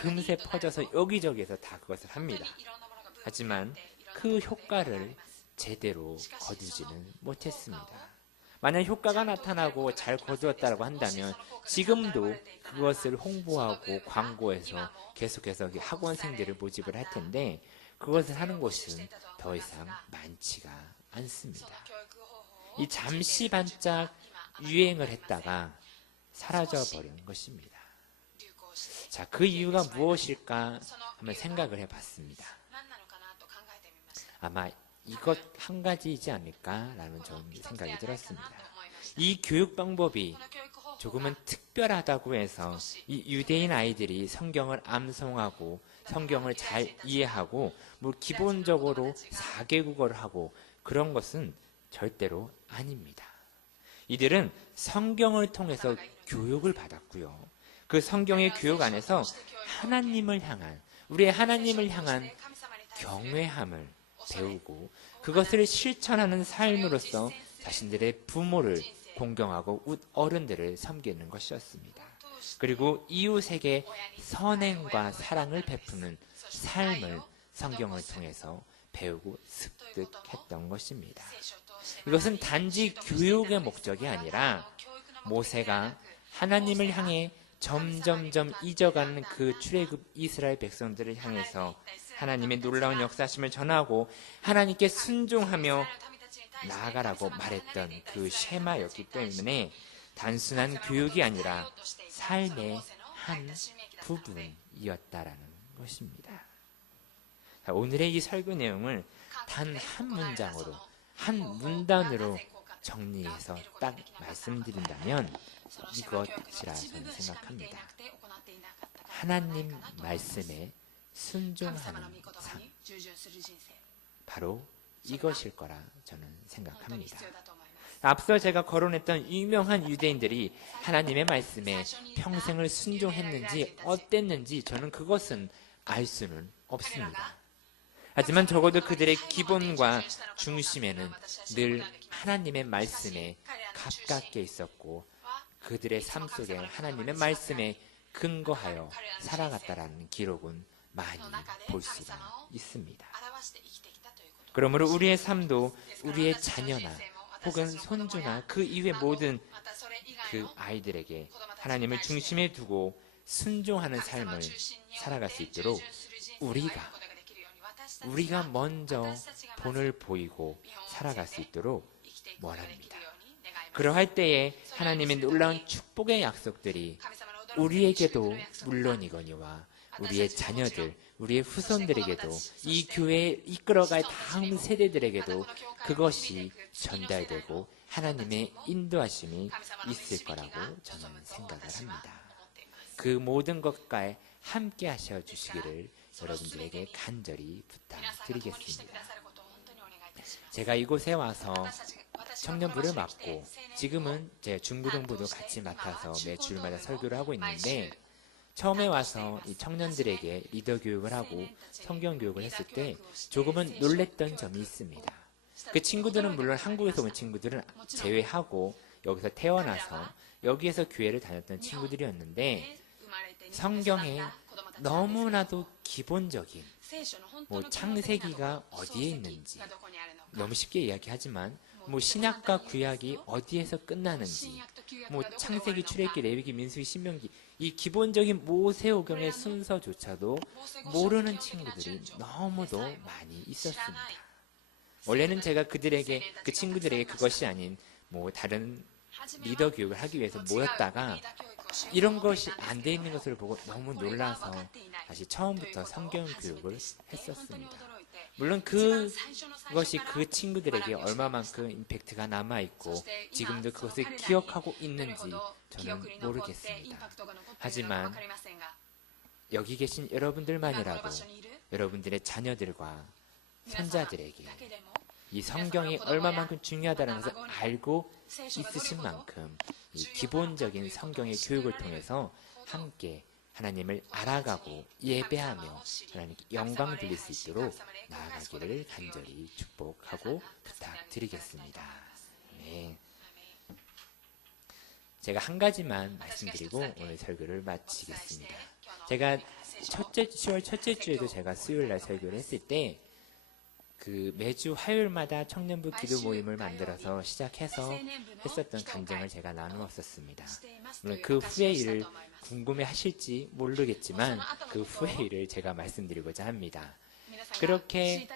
금세 퍼져서 여기저기에서 다 그것을 합니다. 하지만 그 효과를 제대로 거두지는 못했습니다. 만약 효과가 나타나고 잘 거두었다고 한다면 지금도 그것을 홍보하고 광고해서 계속해서 학원생들을 모집을 할 텐데 그것을 하는 곳은 더 이상 많지가 않습니다. 이 잠시 반짝 유행을 했다가 사라져버린 것입니다. 자, 그 이유가 무엇일까 한번 생각을 해봤습니다. 아마 이것 한 가지이지 않을까라는 좀 생각이 들었습니다. 이 교육 방법이 조금은 특별하다고 해서 이 유대인 아이들이 성경을 암송하고 성경을 잘 이해하고 뭐 기본적으로 4개국어를 하고 그런 것은 절대로 아닙니다. 이들은 성경을 통해서 교육을 받았고요. 그 성경의 교육 안에서 하나님을 향한, 우리의 하나님을 향한 경외함을 배우고 그것을 실천하는 삶으로써 자신들의 부모를 공경하고 어른들을 섬기는 것이었습니다. 그리고 이웃에게 선행과 사랑을 베푸는 삶을 성경을 통해서 배우고 습득했던 것입니다. 이것은 단지 교육의 목적이 아니라 모세가 하나님을 향해 점점점 잊어가는 그 출애굽 이스라엘 백성들을 향해서 하나님의 놀라운 역사심을 전하고 하나님께 순종하며 나아가라고 말했던 그 쉐마였기 때문에 단순한 교육이 아니라 삶의 한 부분이었다라는 것입니다. 자, 오늘의 이 설교 내용을 단 한 문장으로, 한 문단으로 정리해서 딱 말씀드린다면 이것이라 저는 생각합니다. 하나님 말씀에 순종하는 삶, 바로 이것일 거라 저는 생각합니다. 앞서 제가 거론했던 유명한 유대인들이 하나님의 말씀에 평생을 순종했는지 어땠는지 저는 그것은 알 수는 없습니다. 하지만 적어도 그들의 기본과 중심에는 늘 하나님의 말씀에 가깝게 있었고 그들의 삶 속에 하나님의 말씀에 근거하여 살아갔다라는 기록은 많이 볼 수가 있습니다. 그러므로 우리의 삶도 우리의 자녀나 혹은 손주나 그 이외 모든 그 아이들에게 하나님을 중심에 두고 순종하는 삶을 살아갈 수 있도록 우리가 먼저 본을 보이고 살아갈 수 있도록 원합니다. 그러할 때에 하나님의 놀라운 축복의 약속들이 우리에게도 물론이거니와 우리의 자녀들, 우리의 후손들에게도 이 교회에 이끌어갈 다음 세대들에게도 그것이 전달되고 하나님의 인도하심이 있을 거라고 저는 생각을 합니다. 그 모든 것과 함께 하셔 주시기를 여러분들에게 간절히 부탁드리겠습니다. 제가 이곳에 와서 청년부를 맡고 지금은 제 중고등부도 같이 맡아서 매 주일마다 설교를 하고 있는데 처음에 와서 이 청년들에게 리더 교육을 하고 성경 교육을 했을 때 조금은 놀랬던 점이 있습니다. 그 친구들은 물론 한국에서 온 친구들은 제외하고 여기서 태어나서 여기에서 교회를 다녔던 친구들이었는데 성경에 너무나도 기본적인 창세기가 어디에 있는지 너무 쉽게 이야기하지만 신약과 구약이 어디에서 끝나는지 창세기, 출애굽기, 레위기, 민수기, 신명기 이 기본적인 모세오경의 순서조차도 모르는 친구들이 너무도 많이 있었습니다. 원래는 제가 그 친구들에게 그것이 아닌 다른 리더 교육을 하기 위해서 모였다가 이런 것이 안 돼 있는 것을 보고 너무 놀라서 다시 처음부터 성경 교육을 했었습니다. 물론 그것이 그 친구들에게 얼마만큼 임팩트가 남아있고 지금도 그것을 기억하고 있는지 저는 모르겠습니다. 하지만 여기 계신 여러분들만이라도 여러분들의 자녀들과 손자들에게 이 성경이 얼마만큼 중요하다는 것을 알고 있으신 만큼 이 기본적인 성경의 교육을 통해서 함께 하나님을 알아가고 예배하며 하나님께 영광 돌릴 수 있도록 나아가기를 간절히 축복하고 부탁드리겠습니다. 네. 제가 한 가지만 말씀드리고 오늘 설교를 마치겠습니다. 제가 10월 첫째 주에도 제가 수요일날 설교를 했을 때 매주 화요일마다 청년부 기도 모임을 만들어서 시작해서 했었던 간증을 제가 나누었었습니다. 물론 그 후의 일을 궁금해 하실지 모르겠지만 그 후의 일을 제가 말씀드리고자 합니다. 그렇게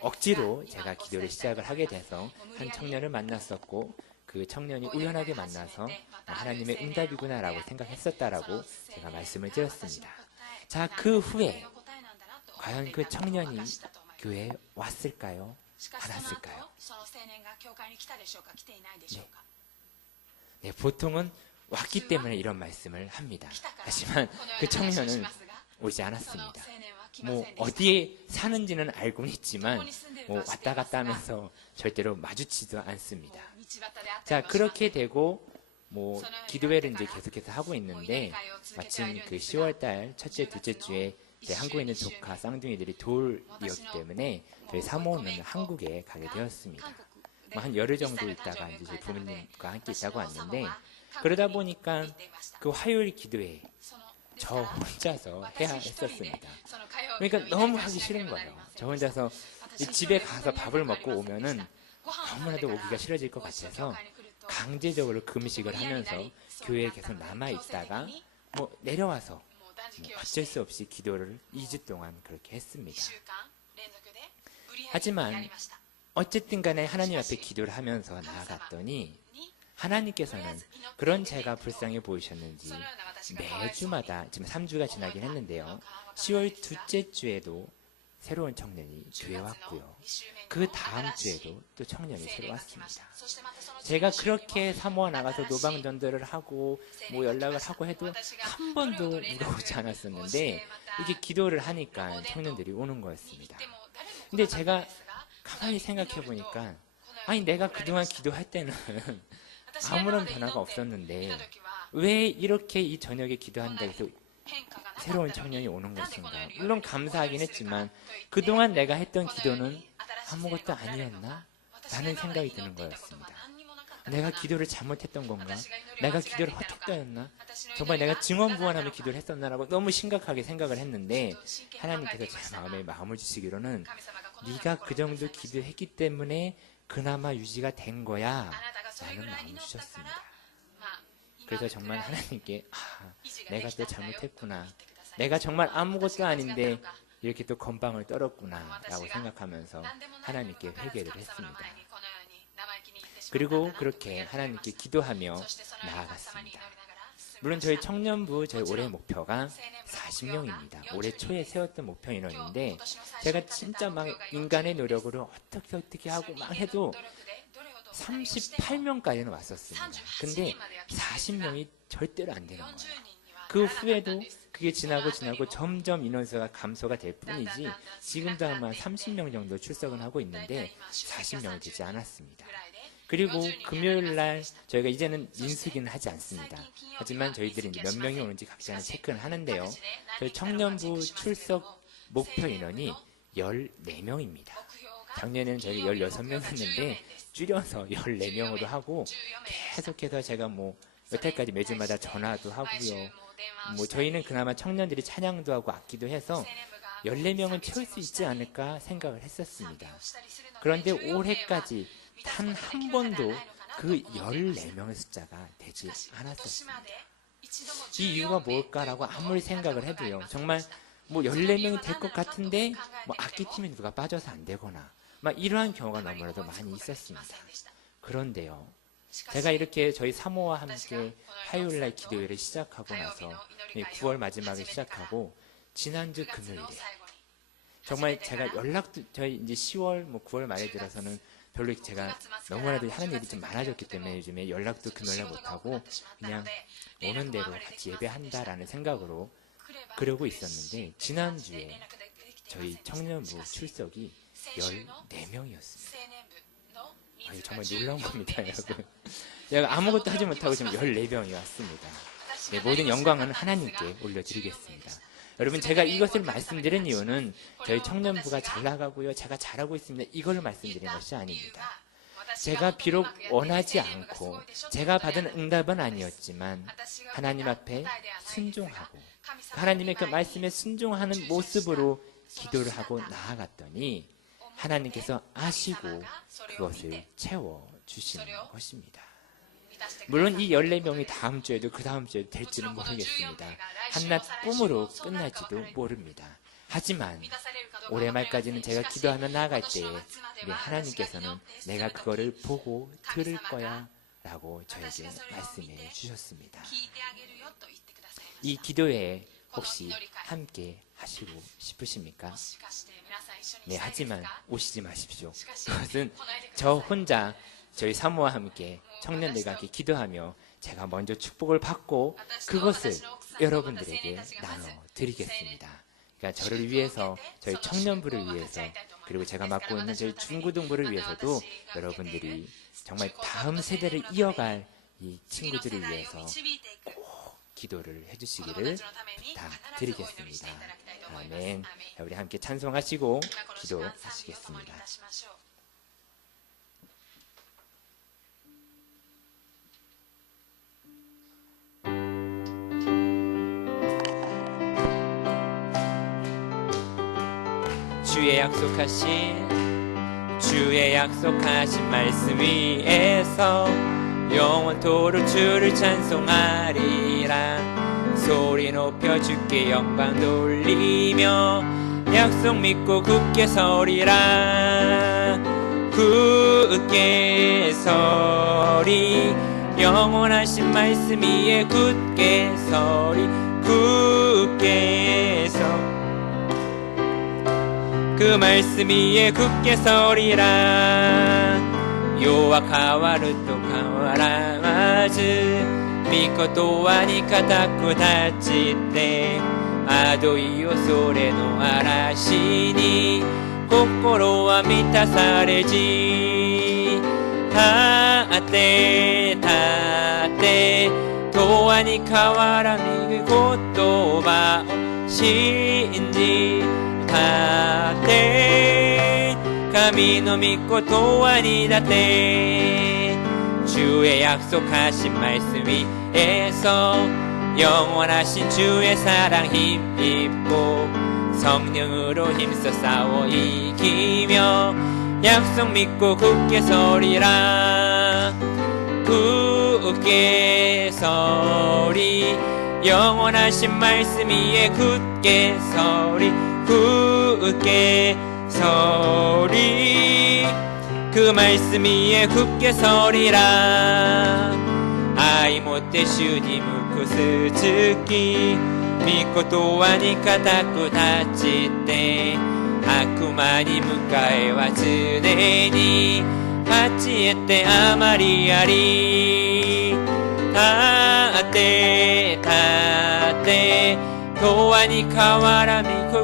억지로 제가 기도를 시작을 하게 돼서 한 청년을 만났었고 그 청년이 우연하게 만나서 하나님의 응답이구나라고 생각했었다라고 제가 말씀을 드렸습니다. 자, 그 후에 과연 그 청년이 교회에 왔을까요? 안 왔을까요? 네, 보통은 왔기 때문에 이런 말씀을 합니다. 하지만 그 청년은 오지 않았습니다. 어디에 사는지는 알고는 있지만 왔다 갔다 하면서 절대로 마주치지도 않습니다. 자, 그렇게 되고 기도회를 이제 계속해서 하고 있는데 마침 그 10월달 첫째, 둘째 주에 한국에 있는 조카 쌍둥이들이 돌이었기 때문에 저희 사모는 한국에 가게 되었습니다. 한 열흘 정도 있다가 이제 저희 부모님과 함께 있다고 왔는데 그러다 보니까 그 화요일 기도회 저 혼자서 해야 했었습니다. 그러니까 너무 하기 싫은 거예요. 저 혼자서 집에 가서 밥을 먹고 오면은 너무나도 오기가 싫어질 것 같아서 강제적으로 금식을 하면서 교회에 계속 남아있다가 내려와서 어쩔 수 없이 기도를 2주 동안 그렇게 했습니다. 하지만 어쨌든 간에 하나님 앞에 기도를 하면서 나아갔더니 하나님께서는 그런 제가 불쌍해 보이셨는지 매주마다 지금 3주가 지나긴 했는데요. 10월 둘째 주에도 새로운 청년이 교회에 왔고요. 그 다음 주에도 또 청년이 새로 왔습니다. 제가 그렇게 사모아 나가서 노방전도를 하고 연락을 하고 해도 한 번도 누가 오지 않았었는데 이게 기도를 하니까 청년들이 오는 거였습니다. 근데 제가 가만히 생각해 보니까 내가 그동안 기도할 때는 아무런 변화가 없었는데 왜 이렇게 이 저녁에 기도한다 해서 새로운 청년이 오는 것인가. 물론 감사하긴 했지만 그동안 내가 했던 기도는 아무것도 아니었나? 라는 생각이 드는 거였습니다. 내가 기도를 잘못했던 건가? 내가 기도를 헛했다였나? 정말 내가 증언부원하며 기도를 했었나라고 너무 심각하게 생각을 했는데 하나님께서 제 마음에 마음을 주시기로는 네가 그 정도 기도했기 때문에 그나마 유지가 된 거야 라는 마음을 주셨습니다. 그래서 정말 하나님께 내가 또 잘못했구나. 내가 정말 아무것도 아닌데 이렇게 또 건방을 떨었구나 라고 생각하면서 하나님께 회개를 했습니다. 그리고 그렇게 하나님께 기도하며 나아갔습니다. 물론 저희 청년부 저희 올해 목표가 40명입니다. 올해 초에 세웠던 목표 인원인데 제가 진짜 막 인간의 노력으로 어떻게 하고 막 해도 38명까지는 왔었습니다. 근데 40명이 절대로 안 되는 거예요. 그 후에도 그게 지나고 점점 인원수가 감소가 될 뿐이지 지금도 아마 30명 정도 출석은 하고 있는데 40명이 되지 않았습니다. 그리고 금요일날 저희가 이제는 민수기는 하지 않습니다. 하지만 저희들이 몇 명이 오는지 각자는 체크를 하는데요. 저희 청년부 출석 목표 인원이 14명입니다. 작년에는 저희가 16명이었는데 줄여서 14명으로 하고 계속해서 제가 여태까지 매주마다 전화도 하고요. 저희는 그나마 청년들이 찬양도 하고 악기도 해서 14명은 채울 수 있지 않을까 생각을 했었습니다. 그런데 올해까지 단 한 번도 그 14명의 숫자가 되지 않았었습니다. 이 이유가 뭘까라고 아무리 생각을 해도요. 정말 14명이 될 것 같은데 악기팀에 누가 빠져서 안 되거나 이러한 경우가 너무나도 많이 있었습니다. 그런데요. 제가 이렇게 저희 사모와 함께 화요일날 기도회를 시작하고 나서 9월 마지막에 시작하고 지난주 금요일에 정말 제가 연락도 저희 이제 10월 9월 말에 들어서는 별로 제가 너무나도 하는 일이 좀 많아졌기 때문에 요즘에 연락도 금요일날 못하고 그냥 오는 대로 같이 예배한다라는 생각으로 그러고 있었는데 지난주에 저희 청년부 출석이 14명이었습니다. 정말 놀라운 겁니다, 여러분. 제가 아무것도 하지 못하고 지금 14명이 왔습니다. 모든 영광은 하나님께 올려드리겠습니다. 여러분, 제가 이것을 말씀드린 이유는 저희 청년부가 잘 나가고요, 제가 잘하고 있습니다, 이걸 말씀드린 것이 아닙니다. 제가 비록 원하지 않고 제가 받은 응답은 아니었지만 하나님 앞에 순종하고 하나님의 그 말씀에 순종하는 모습으로 기도를 하고 나아갔더니 하나님께서 아시고 그것을 채워주시는 것입니다. 물론 이 14명이 다음 주에도 그 다음 주에도 될지는 모르겠습니다. 한낱 꿈으로 끝날지도 모릅니다. 하지만 올해 말까지는 제가 기도하며 나아갈 때에 우리 하나님께서는 내가 그거를 보고 들을 거야 라고 저에게 말씀해 주셨습니다. 이 기도회에 혹시 함께 하시고 싶으십니까? 네, 하지만 오시지 마십시오. 그것은 저 혼자 저희 사모와 함께 청년들과 함께 기도하며 제가 먼저 축복을 받고 그것을 여러분들에게 나눠드리겠습니다. 그러니까 저를 위해서, 저희 청년부를 위해서, 그리고 제가 맡고 있는 저희 중고등부를 위해서도 여러분들이 정말 다음 세대를 이어갈 이 친구들을 위해서 꼭 기도를 해주시기를 부탁드리겠습니다. 아멘. 우리 함께 찬송하시고 기도하시겠습니다. 주의 약속하신 말씀 위에서 영원토록 주를 찬송하리라. 소리 높여 주께 영광 돌리며 약속 믿고 굳게 서리라. 굳게 서리, 영원하신 말씀 위에 굳게 서리. 굳게 서, 그 말씀 위에 굳게 서리라. 요와 가와르と変わらず御事はに固く立ちて惑い恐れの嵐に心は満たされじ。立て立て永遠に変わらぬ言葉を信じたって神の御ことはにだって주의 약속하신 말씀위에서 영원하신 주의 사랑 힘입고 성령으로 힘써 싸워 이기며 약속 믿고 굳게 서리라 굳게 서리 영원하신 말씀 위에 굳게 서리 굳게 서리 그 말씀 위에 굳게 서리라愛もって主に向くすつき御ことはに固く立ちて悪魔に向かいは常に立ち得てあまりあり立って立って永遠に変わらぬ言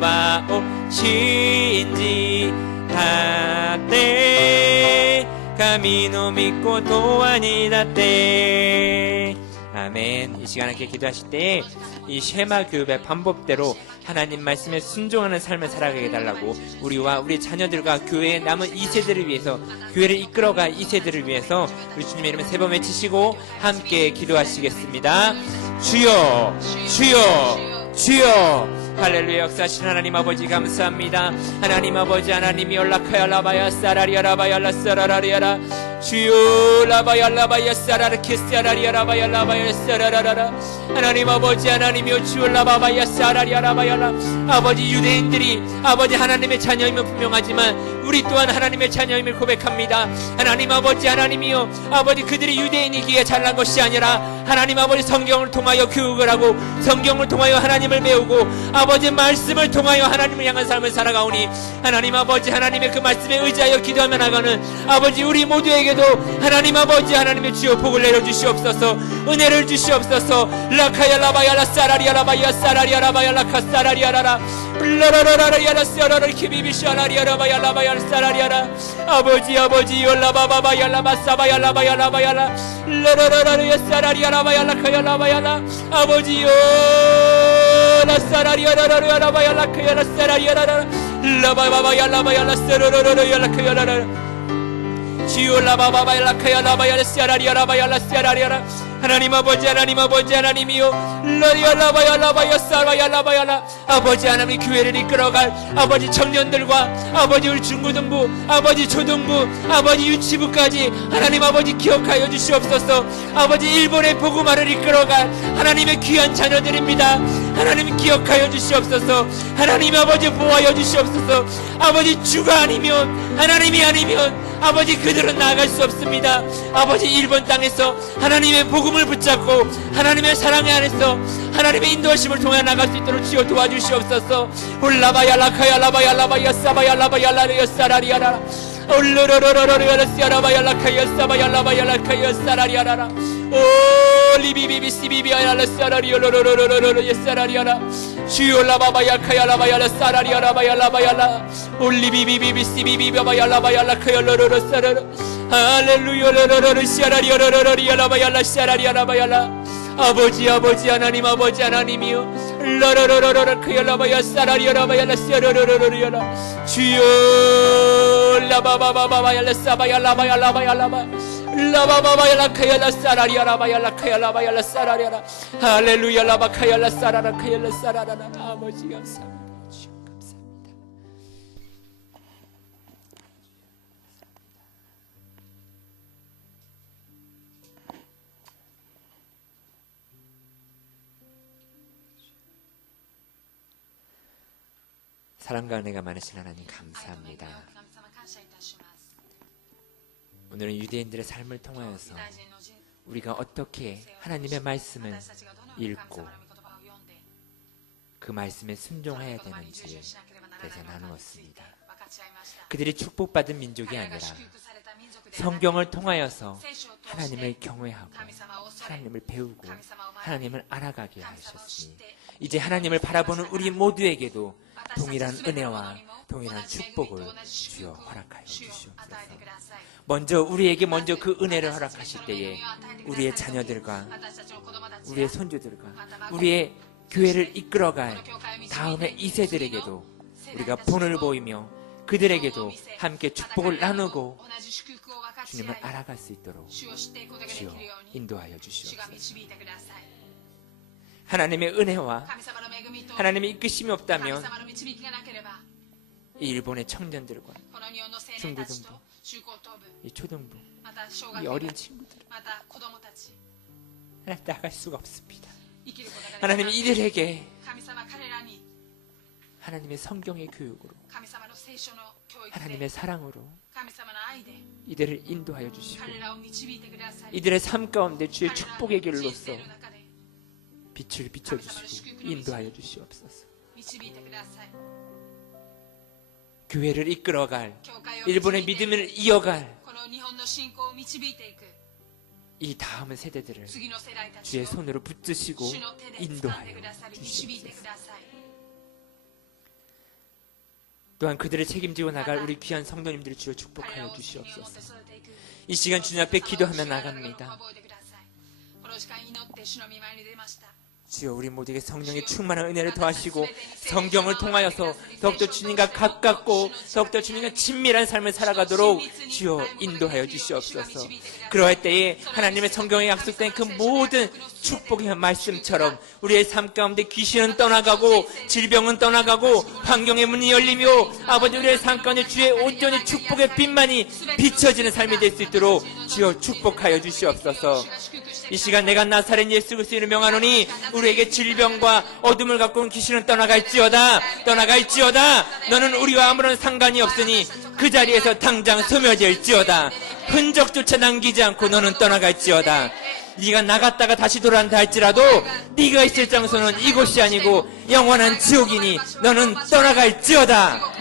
葉を信じたって神の御ことはにだって아멘. 이 시간 함께 기도하실 때 이 쉐마 교육의 방법대로 하나님 말씀에 순종하는 삶을 살아가게 해달라고 우리와 우리 자녀들과 교회의 남은 2세대를 위해서 교회를 이끌어갈 2세대를 위해서 우리 주님의 이름에 세 번 외치시고 함께 기도하시겠습니다. 주여 주여 주여 할렐루야 역사하신 하나님 아버지 감사합니다. 하나님 아버지 하나님이 연락하여 라바야 사라리야 라바야 라사라리야라 주여 라바야 라바야 사라르 키스야라리야 라바야 라바야 사라라라 하나님 아버지 하나님이여 주여 라바바야 사라리야 라바야라 아버지 유대인들이 아버지 하나님의 자녀임은 분명하지만 우리 또한 하나님의 자녀임을 고백합니다. 하나님 아버지 하나님이여 아버지 그들이 유대인이기에 잘난 것이 아니라 하나님 아버지 성경을 통하여 교육을 하고 성경을 통하여 하나님을 배우고 아버지 말씀을 통하여 하나님을 향한 삶을 살아가오니 하나님 아버지 하나님의 그 말씀에 의지하여 기도하며 나가는 아버지 우리 모두에게도 하나님 아버지 하나님의 주여 복을 내려주시옵소서 은혜를 주시옵소서 라카야 라바야 라사라리야 라바야 사라리야 라바야 라카 사라리야 라라 라라라라라야 사라라 키비비샤라리야 라바야 라바야 사라리야라 아버지 아버지 열라바바바야 라바사바야 라바야 라바야 라 라라라라야 사라리야 라바야 라카야 라바야 라 아버지요 라사라리야 라라야 라바야 라카야 라사라리야 라라 라바바바야 라바야 라사라라라야 라카야 라라 주여 라바바바야 라카야 라바야 라사라리야 라바야 라사라리야 하나님 아버지 하나님이요 라리야 라바야 라바야 사바야 라바야 라 아버지 하나님 교회를 이끌어갈 아버지 청년들과 아버지 우리 중고등부 아버지 초등부 아버지 유치부까지 하나님 아버지 기억하여 주시옵소서 아버지 일본의 복음화를 이끌어갈 하나님의 귀한 자녀들입니다. 하나님 기억하여 주시옵소서 하나님 아버지 보호하여 주시옵소서 아버지 주가 아니면 하나님이 아니면 아버지 그들은 나아갈 수 없습니다. 아버지 일본 땅에서 하나님의 복음을 붙잡고 하나님의 사랑 안에서 하나님의 인도하심을 통해 나갈 수 있도록 주여 도와주시옵소서 올라바야 라카야 라바야 라바야 사바야 라바야 라리야 사라리야라 올르르르르르르 사라바야 라카야 사바야 라바야 라카야 사라리야라 오 리비비비 시비비야 라 사라리야 로로로로로로 사라리야라 주여 라바바야 카야 라바야 라 사라리야 라바야 라바야 라 올리비비비비 시비비바야 라바야 라카야 로로로 사라라 할렐루야 로로로로 사라리야 로로로리야 라바야 라 사라리야 라바야 라 아버지 아버지 하나님 아버지 하나님이요 라라라라라 크야라바야 사라리야 라바야 라사라라라라야 라 주여 라바바바바야 라사바야 라바야 라바야 라바 라바바바야 라카야 라사라리야 라바야 라카야 라바야 라사라리야 라 할렐루야 라바카야 라사라라 카야 라사라라 아버지 감사합니다. 사랑과 은혜가 많으신 하나님 감사합니다. 오늘은 유대인들의 삶을 통하여서 우리가 어떻게 하나님의 말씀을 읽고 그 말씀에 순종해야 되는지에 대해서 나누었습니다. 그들이 축복받은 민족이 아니라 성경을 통하여서 하나님을 경외하고 하나님을 배우고 하나님을 알아가게 하셨으니 이제 하나님을 바라보는 우리 모두에게도 동일한 은혜와 동일한 축복을 주여 허락하여 주시옵소서. 먼저 우리에게 먼저 그 은혜를 허락하실 때에 우리의 자녀들과 우리의 손주들과 우리의 교회를 이끌어갈 다음의 2세들에게도 우리가 본을 보이며 그들에게도 함께 축복을 나누고 주님을 알아갈 수 있도록 주여 인도하여 주시옵소서. 하나님의 은혜와 하나님의 이끄심이 없다면 이 일본의 청년들과 중고등부, 이 초등부, 이 어린 친구들 하나님 나갈 수가 없습니다. 하나님 이들에게 하나님의 성경의 교육으로 하나님의 사랑으로 이들을 인도하여 주시고 이들의 삶 가운데 주의 축복의 길로서 빛을 비춰주시고 인도하여 주시옵소서. 교회를 이끌어갈 일본의 믿음을 이어갈 이 다음 세대들을 주의 손으로 붙드시고 인도하여 주시옵소서. 또한 그들을 책임지고 나갈 우리 귀한 성도님들을 주여 축복하여 주시옵소서. 이 시간 주님 앞에 기도하며 나갑니다. 주여 우리 모두에게 성령의 충만한 은혜를 더하시고 성경을 통하여서 더욱더 주님과 가깝고 더욱더 주님과 친밀한 삶을 살아가도록 주여 인도하여 주시옵소서. 그러할 때에 하나님의 성경에 약속된 그 모든 축복의 말씀처럼 우리의 삶 가운데 귀신은 떠나가고 질병은 떠나가고 환경의 문이 열리며 아버지 우리의 삶 가운데 주의 온전히 축복의 빛만이 비춰지는 삶이 될 수 있도록 주여 축복하여 주시옵소서. 이 시간 내가 나사렛 예수 그리스도를 명하노니 우리에게 질병과 어둠을 갖고 온 귀신은 떠나갈지어다. 너는 우리와 아무런 상관이 없으니 그 자리에서 당장 소멸될지어다. 흔적조차 남기지 않고 너는 떠나갈지어다. 네가 나갔다가 다시 돌아온다 할지라도 네가 있을 장소는 이곳이 아니고 영원한 지옥이니 너는 떠나갈지어다.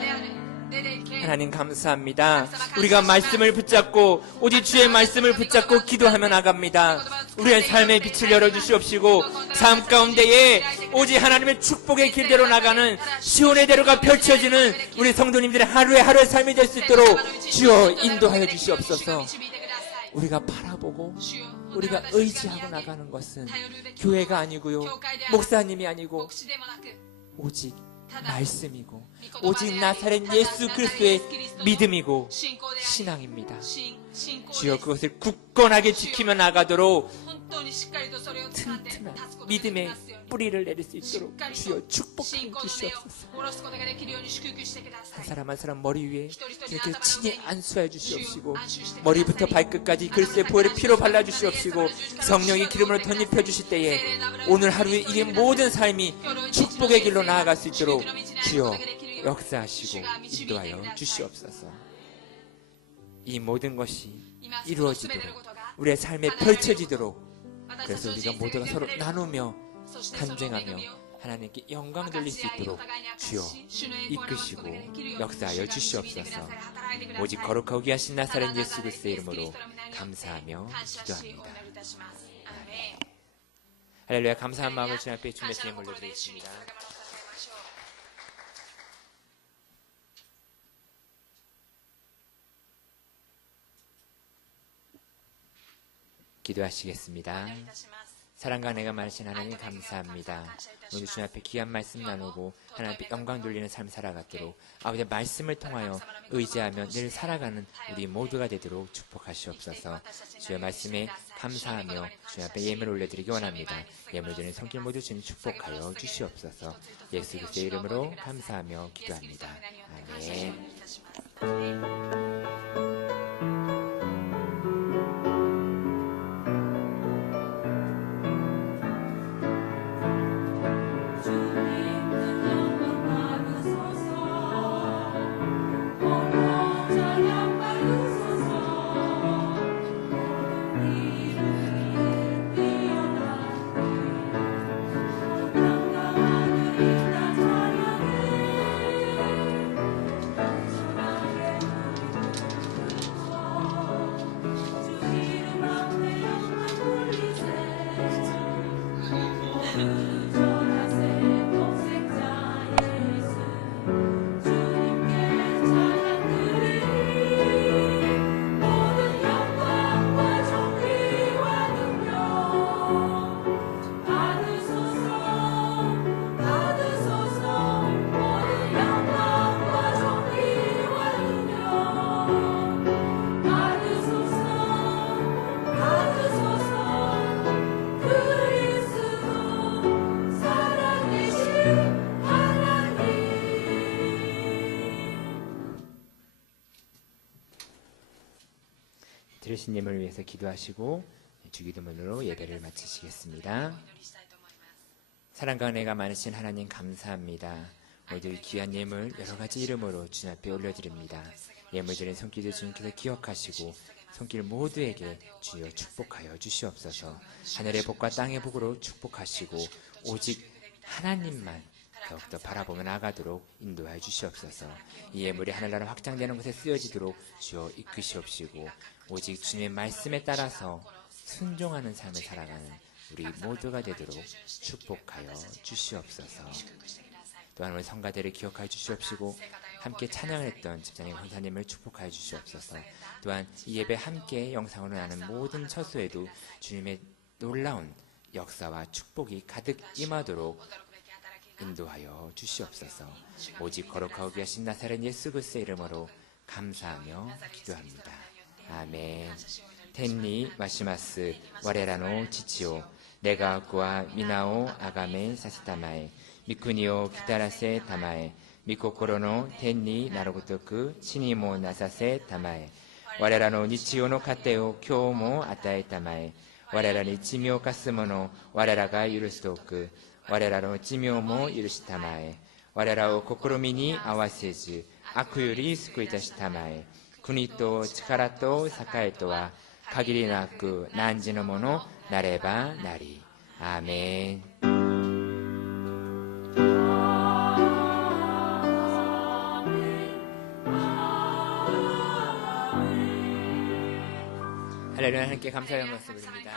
하나님 감사합니다. 우리가 말씀을 붙잡고 오직 주의 말씀을 붙잡고 기도하며 나갑니다. 우리의 삶의 빛을 열어주시옵시고 삶 가운데에 오직 하나님의 축복의 길대로 나가는 시온의 대로가 펼쳐지는 우리 성도님들의 하루의 삶이 될 수 있도록 주여 인도하여 주시옵소서. 우리가 바라보고 우리가 의지하고 나가는 것은 교회가 아니고요, 목사님이 아니고 오직 말씀이고 오직 나사렛 예수 그리스도의 믿음이고 신앙입니다. 주여 그것을 굳건하게 지키며 나가도록 튼튼한 믿음의 뿌리를 내릴 수 있도록 주여 축복하여 주시옵소서. 한 사람 한 사람 머리 위에 이렇게 친히 안수하여 주시옵시고 머리부터 발끝까지 그리스도의 보혈의 피로 발라주시옵시고 성령의 기름으로 덧입혀 주실 때에 오늘 하루에 이 모든 삶이 축복의 길로 나아갈 수 있도록 주여 역사하시고 인도하여 주시옵소서. 이 모든 것이 이루어지도록 우리의 삶에 펼쳐지도록 그래서 우리가 모두가 서로 나누며 간증하며 하나님께 영광 돌릴 수 있도록 주여 이끄시고 역사하여 주시옵소서. 오직 거룩하고 귀하신 나사렛 예수 그리스도의 이름으로 감사하며 기도합니다. 할렐루야. 감사한 마음을 주님 앞에 주님의 올려드리겠습니다. 기도하시겠습니다. 사랑과 내가 많으신 하나님 감사합니다. 오늘 주님 앞에 귀한 말씀 나누고 하나님 앞에 영광 돌리는 삶 살아가도록 아버지의 말씀을 통하여 의지하며 늘 살아가는 우리 모두가 되도록 축복하시옵소서. 주의 말씀에 감사하며 주님 앞에 예물을 올려드리기 원합니다. 예물 드리는 성길 모두 주님 축복하여 주시옵소서. 예수 그리스도의 이름으로 감사하며 기도합니다. 아멘. 들으신 예물을 위해서 기도하시고 주기도문으로 예배를 마치시겠습니다. 사랑과 은혜가 많으신 하나님 감사합니다. 오늘도 귀한 예물 여러 가지 이름으로 주님 앞에 올려드립니다. 예물 드린 손길들 주님께서 기억하시고 손길 모두에게 주여 축복하여 주시옵소서. 하늘의 복과 땅의 복으로 축복하시고 오직 하나님만 더욱더 바라보며 나아가도록 인도하여 주시옵소서. 이 예물이 하늘나라 확장되는 곳에 쓰여지도록 주여 이끄시옵시고 오직 주님의 말씀에 따라서 순종하는 삶을 살아가는 우리 모두가 되도록 축복하여 주시옵소서. 또한 우리 성가대를 기억하여 주시옵시고 함께 찬양을 했던 집사님 권사님을 축복하여 주시옵소서. 또한 이 예배 함께 영상으로 나는 모든 처소에도 주님의 놀라운 역사와 축복이 가득 임하도록 인도하여 주시옵소서. 오직 거룩하고 귀하신 나사렛 예수 그리스도의 이름으로 감사하며 기도합니다. 아멘. 텐니 마시마스 와레라노 지치오 내가 구와 미나오 아가메 사시타마에 미쿠니오 기타라세 타마에 미코코로노 텐니 나로고토쿠 치니모 나사세 타마에 와레라노 니치오노 카테오 쿄모 아타에 타마에 와레라 니치미오 카스모노 와레라가 유르스도쿠 와레라노 치미오모 유르시타마에 와레라を試みに合わせず悪より救い出したまえ国と力と栄とは限りなく汝のものなればなり。アーメン。할렐루야. 하나님께 감사의 말씀 드립니다.